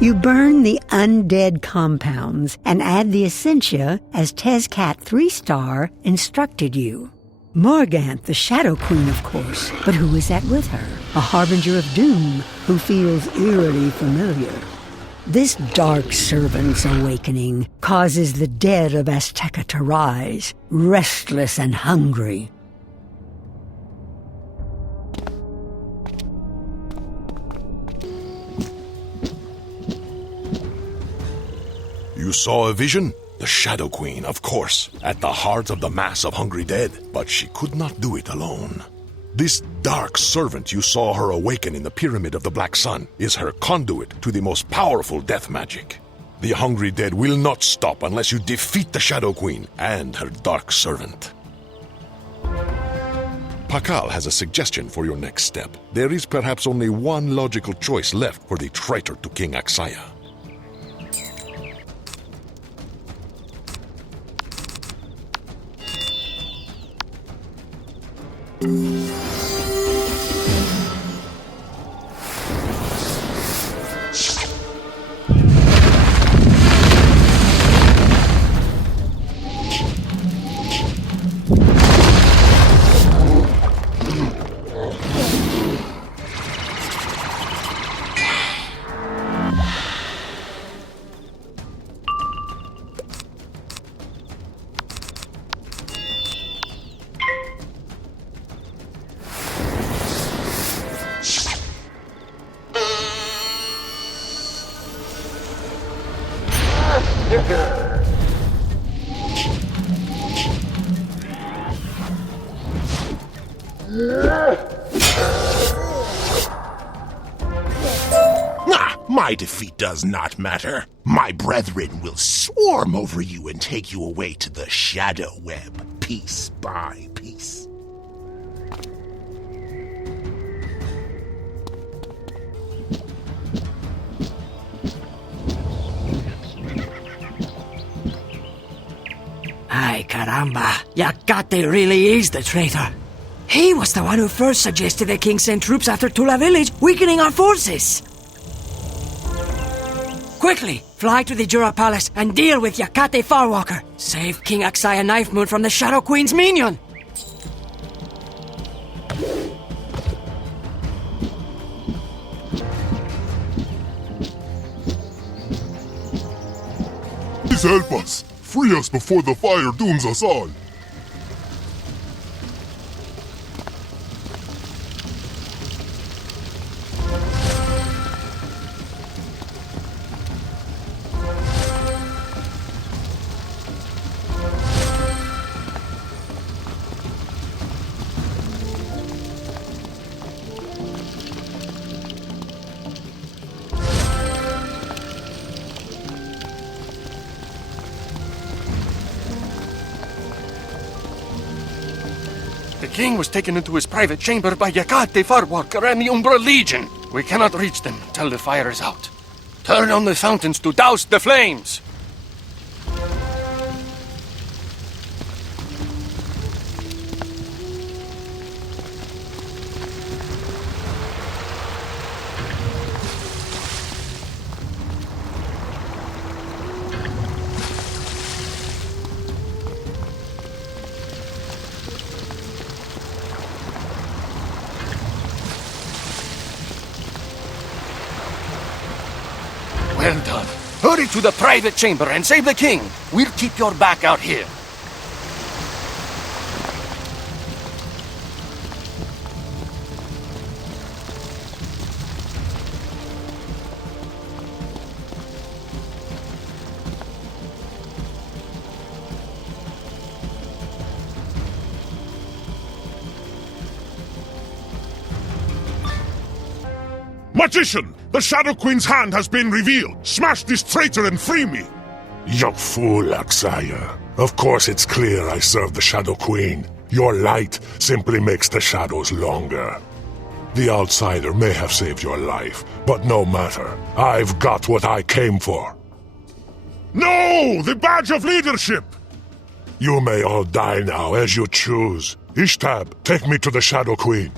You burn the undead compounds and add the Essentia as Tezcat 3-star instructed you. Morganth, the Shadow Queen, of course, but who is that with her? A harbinger of doom who feels eerily familiar. This dark servant's awakening causes the dead of Azteca to rise, restless and hungry. You saw a vision? The Shadow Queen, of course, at the heart of the mass of hungry dead. But she could not do it alone. This dark servant you saw her awaken in the Pyramid of the Black Sun is her conduit to the most powerful death magic. The hungry dead will not stop unless you defeat the Shadow Queen and her dark servant. Pakal has a suggestion for your next step. There is perhaps only one logical choice left for the traitor to King Axaya. My defeat does not matter. My brethren will swarm over you and take you away to the Shadow Web, piece by piece. Ay, caramba. Yakate really is the traitor. He was the one who first suggested the king send troops after Tula village, weakening our forces. Quickly, fly to the Jura Palace and deal with Yakate Farwalker. Save King Axaya Knife Moon from the Shadow Queen's minion. Please help us. Free us before the fire dooms us all. The king was taken into his private chamber by Yakate Farwalker and the Umbra Legion. We cannot reach them until the fire is out. Turn on the fountains to douse the flames. Well done. Hurry to the private chamber and save the king. We'll keep your back out here. Magician! The Shadow Queen's hand has been revealed! Smash this traitor and free me! You fool, Axaya. Of course it's clear I serve the Shadow Queen. Your light simply makes the shadows longer. The outsider may have saved your life, but no matter. I've got what I came for. No! The badge of leadership! You may all die now as you choose. Ishtab, take me to the Shadow Queen.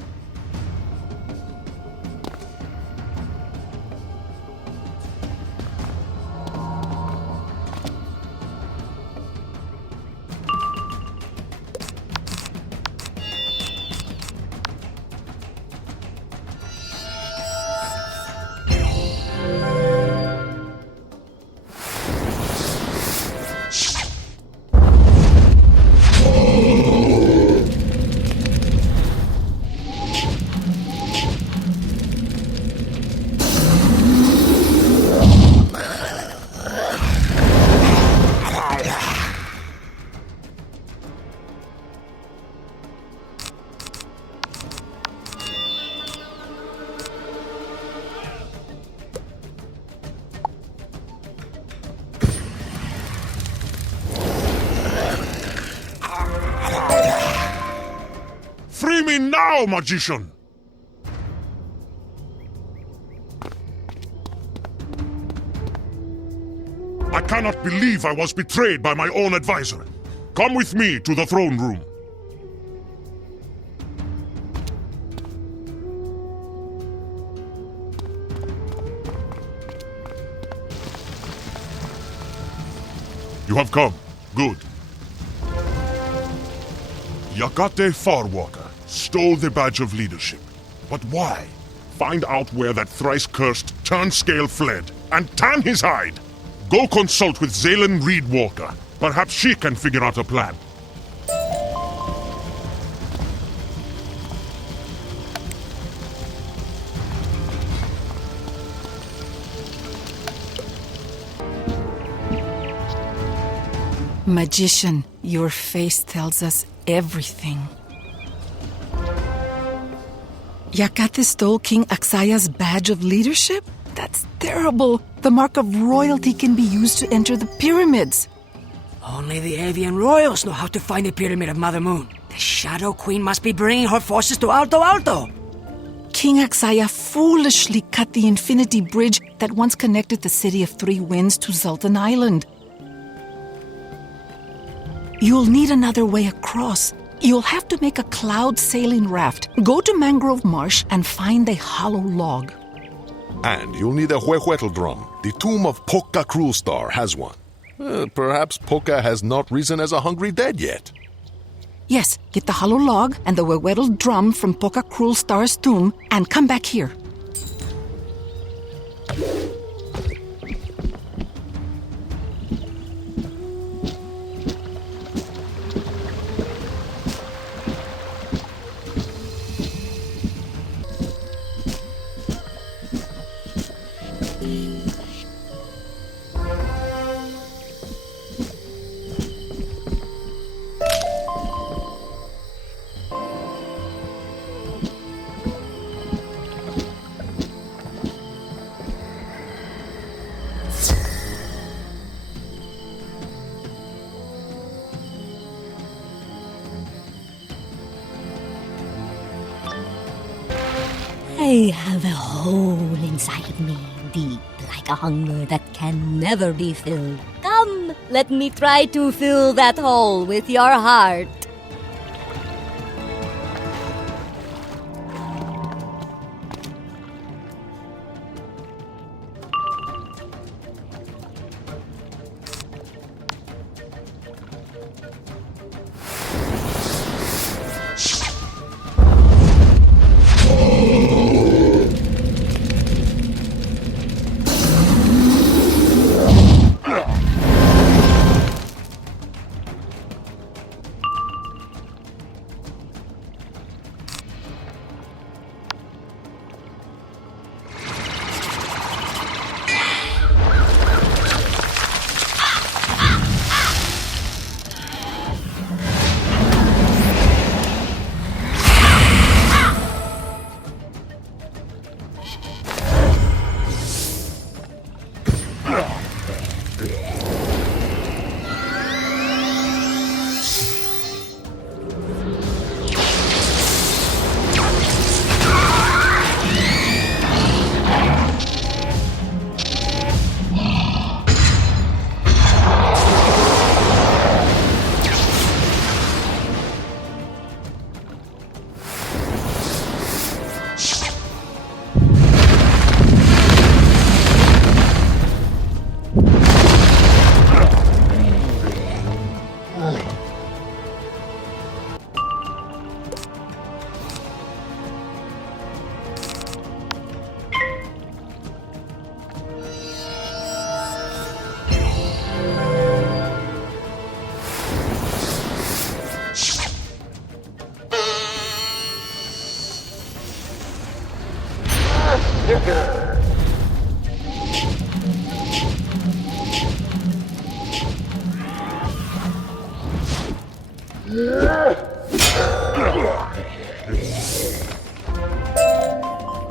Free me now, magician! I cannot believe I was betrayed by my own advisor. Come with me to the throne room. You have come. Good. Yakate Farwalker stole the badge of leadership. But why? Find out where that thrice-cursed Turnscale fled, and tan his hide! Go consult with Zaylen Reedwalker. Perhaps she can figure out a plan. Magician, your face tells us everything. Yakate stole King Axaya's badge of leadership? That's terrible. The mark of royalty can be used to enter the pyramids. Only the avian royals know how to find the Pyramid of Mother Moon. The Shadow Queen must be bringing her forces to Alto Alto. King Axaya foolishly cut the infinity bridge that once connected the City of Three Winds to Zoltan Island. You'll need another way across. You'll have to make a cloud sailing raft. Go to Mangrove Marsh and find a hollow log. And you'll need a Huehuetl drum. The tomb of Poca Cruelstar has one. Perhaps Poca has not risen as a hungry dead yet. Yes, get the hollow log and the Huehuetl drum from Poca Cruelstar's tomb and come back here. I have a hole inside of me, deep like a hunger that can never be filled. Come, let me try to fill that hole with your heart.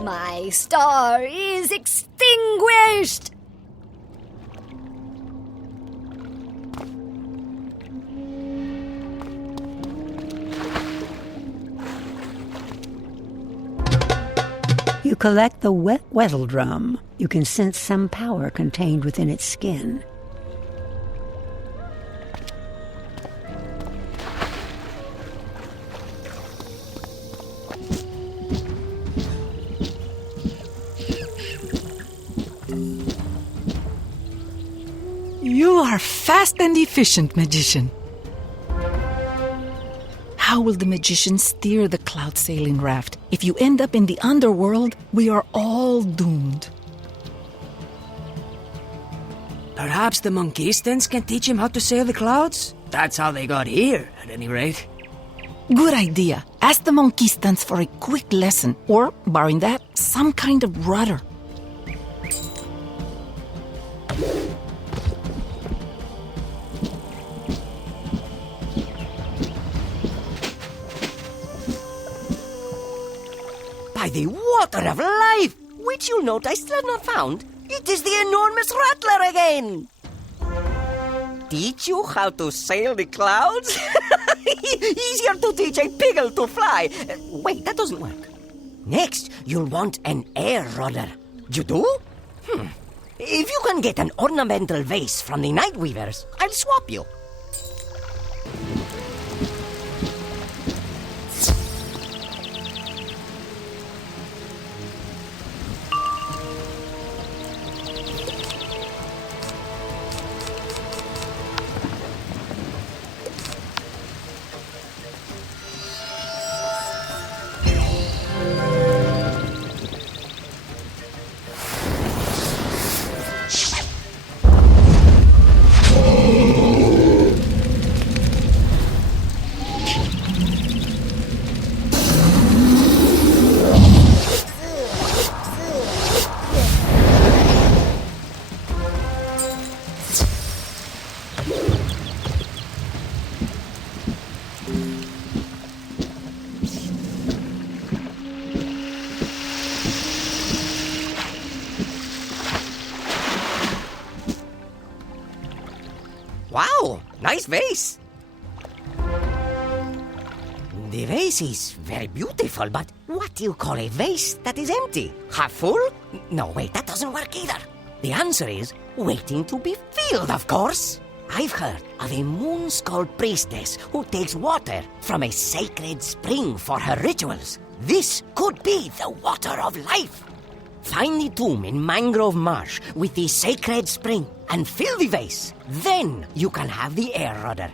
My star is extinguished! You collect the wet Weddle Drum. You can sense some power contained within its skin. You are fast and efficient, magician. How will the magician steer the cloud sailing raft? If you end up in the underworld, we are all doomed. Perhaps the Monkistans can teach him how to sail the clouds? That's how they got here, at any rate. Good idea. Ask the Monkistans for a quick lesson, or, barring that, some kind of rudder. By the water of life, which you'll note I still have not found, it is the enormous rattler again. Teach you how to sail the clouds? Easier to teach a piggle to fly. Wait, that doesn't work. Next, you'll want an air rudder. You do? If you can get an ornamental vase from the Night Weavers, I'll swap you. Wow, nice vase. The vase is very beautiful, but what do you call a vase that is empty? Half full? No, wait, that doesn't work either. The answer is waiting to be filled, of course. I've heard of a moon-skull priestess who takes water from a sacred spring for her rituals. This could be the water of life. Find the tomb in Mangrove Marsh with the sacred spring and fill the vase. Then you can have the air rudder.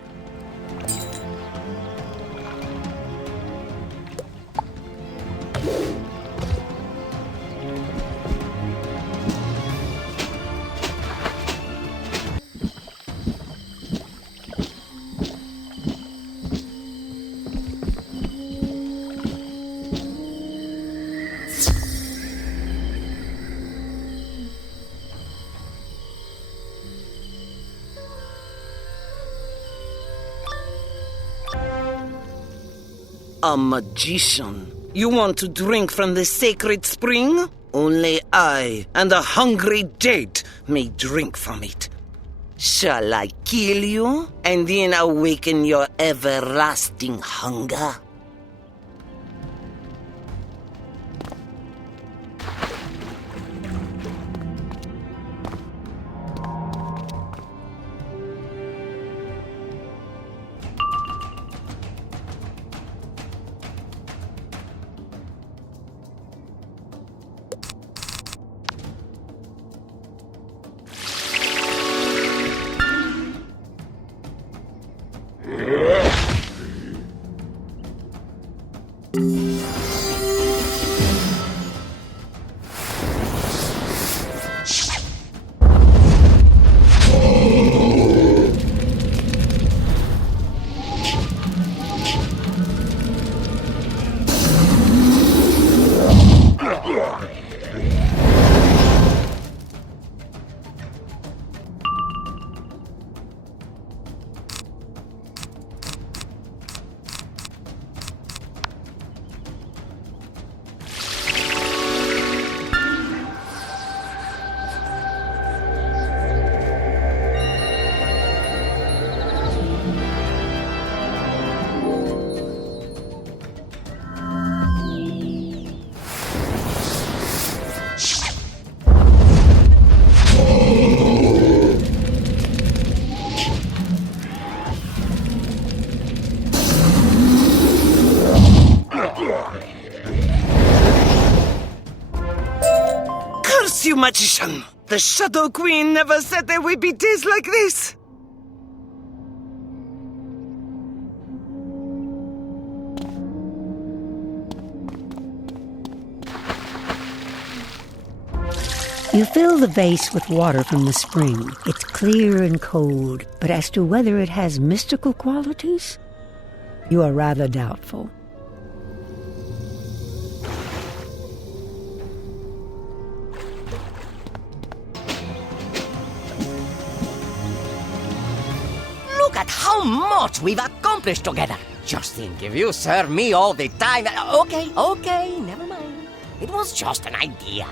A magician. You want to drink from the sacred spring? Only I and a hungry jade may drink from it. Shall I kill you and then awaken your everlasting hunger? curse you, magician! The Shadow Queen never said there would be days like this! You fill the vase with water from the spring. It's clear and cold, but as to whether it has mystical qualities, you are rather doubtful. Look at how much we've accomplished together. Just think, if you serve me all the time... Okay, never mind. It was just an idea.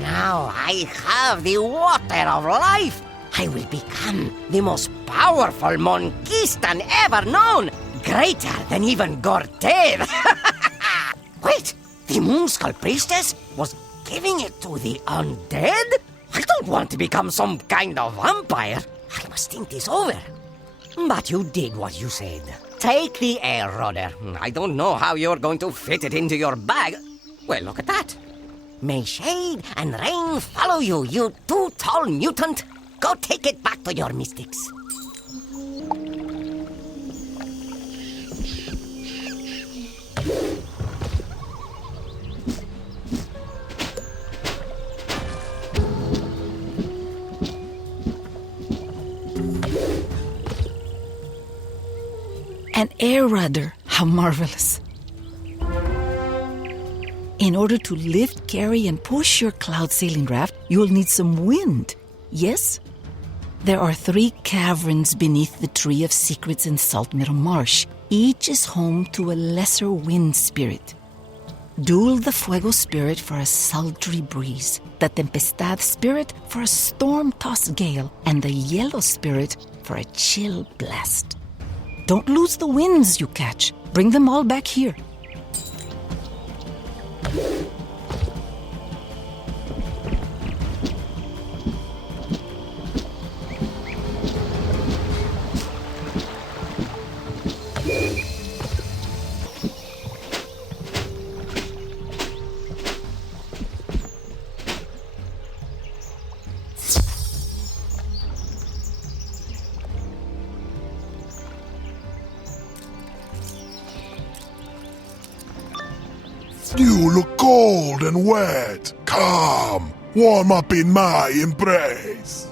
Now I have the water of life. I will become the most powerful Monkistan ever known. Greater than even Gorted. Wait, the Moonskull Priestess was giving it to the undead? I don't want to become some kind of vampire. I must think this over. But you did what you said. Take the air rudder. I don't know how you're going to fit it into your bag. Well, look at that. May shade and rain follow you, you too tall mutant. Go take it back to your mystics. An air rudder. How marvelous. In order to lift, carry, and push your cloud sailing raft, you'll need some wind. Yes? There are 3 caverns beneath the Tree of Secrets in Saltmeadow Marsh. Each is home to a lesser wind spirit. Duel the Fuego spirit for a sultry breeze, the Tempestad spirit for a storm-tossed gale, and the Yellow spirit for a chill blast. Don't lose the winds you catch. Bring them all back here. You look cold and wet. Come, warm up in my embrace.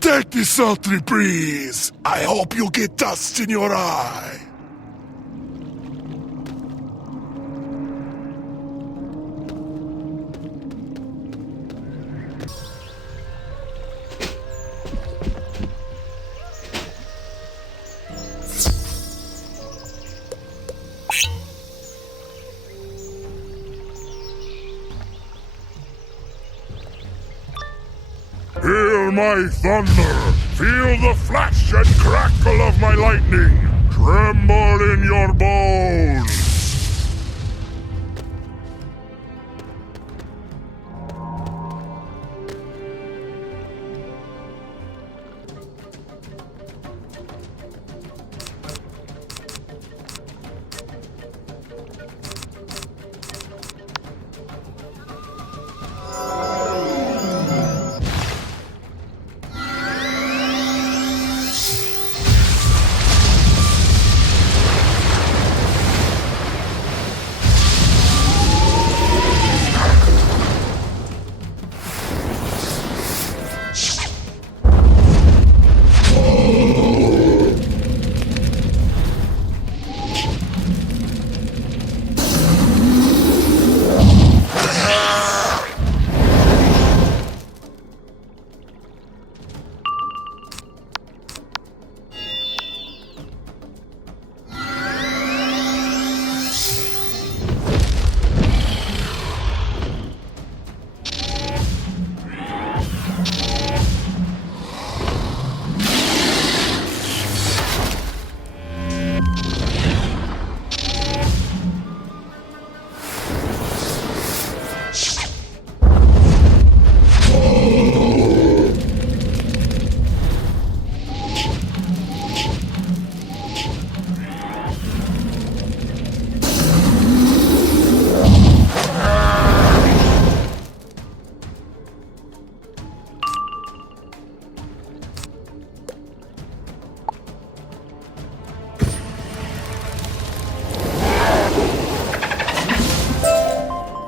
Take the sultry breeze. I hope you get dust in your eye. Hear my thunder! Feel the flash and crackle of my lightning! Tremble in your bones!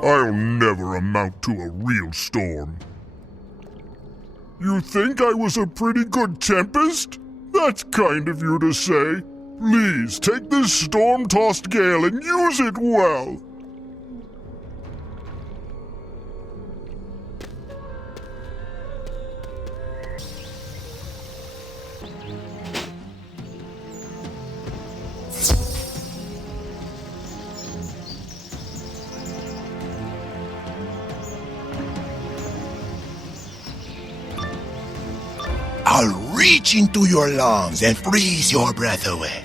I'll never amount to a real storm. You think I was a pretty good tempest? That's kind of you to say. Please take this storm-tossed gale and use it well. I'll reach into your lungs and freeze your breath away.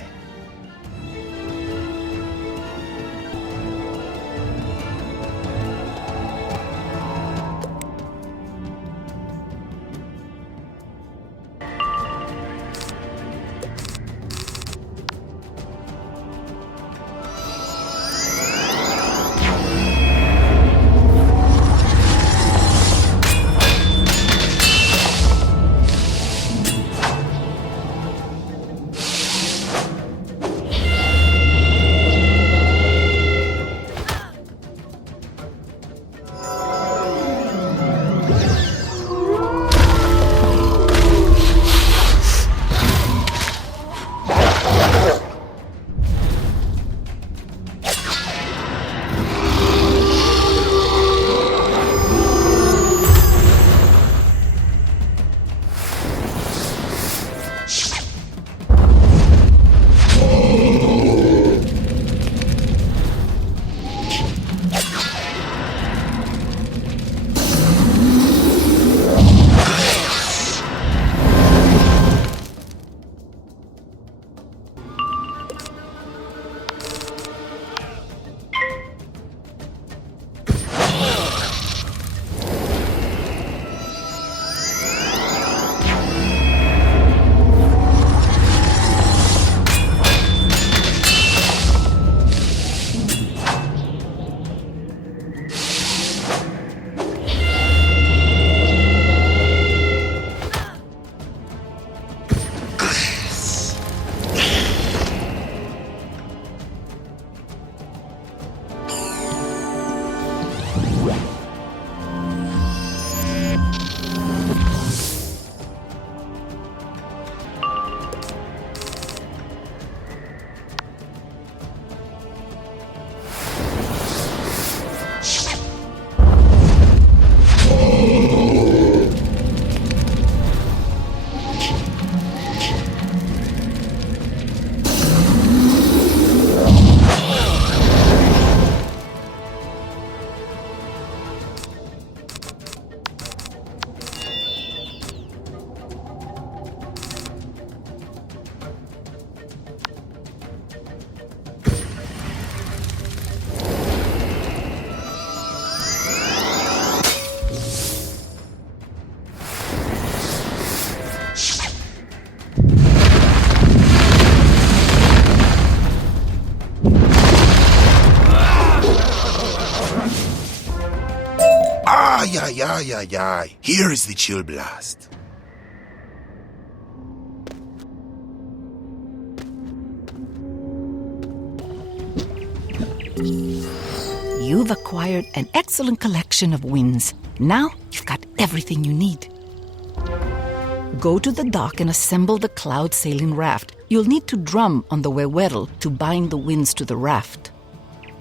Ay. Here is the chill blast. You've acquired an excellent collection of winds. Now you've got everything you need. Go to the dock and assemble the cloud sailing raft. You'll need to drum on the huehuetel to bind the winds to the raft.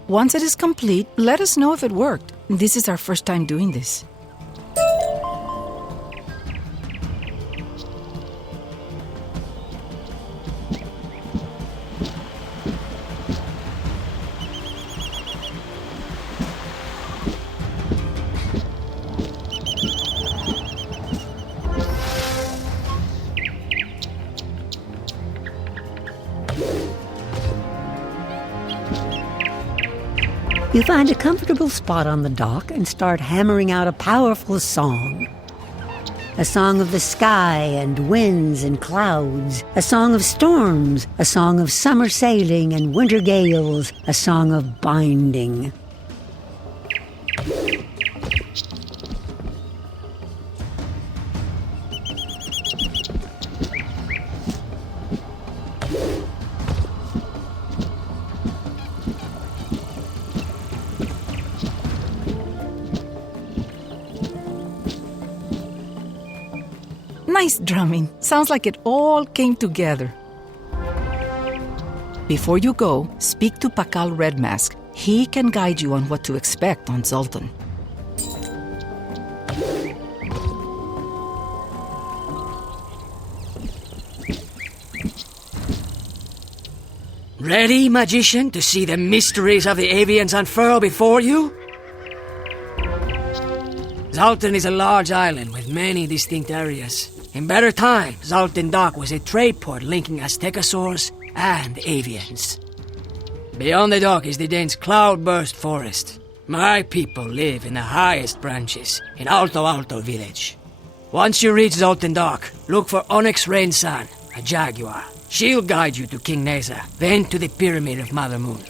Once it is complete, let us know if it worked. This is our first time doing this. You find a comfortable spot on the dock and start hammering out a powerful song. A song of the sky and winds and clouds, a song of storms, a song of summer sailing and winter gales, a song of binding. Nice drumming. Sounds like it all came together. Before you go, speak to Pakal Redmask. He can guide you on what to expect on Zoltan. Ready, magician, to see the mysteries of the avians unfurl before you? Zoltan is a large island with many distinct areas. In better times, Zoltan Dock was a trade port linking Aztecasaurs and avians. Beyond the dock is the dense cloudburst forest. My people live in the highest branches, in Alto Alto village. Once you reach Zoltan Dock, look for Onyx Rainsan, a jaguar. She'll guide you to King Neza, then to the Pyramid of Mother Moon.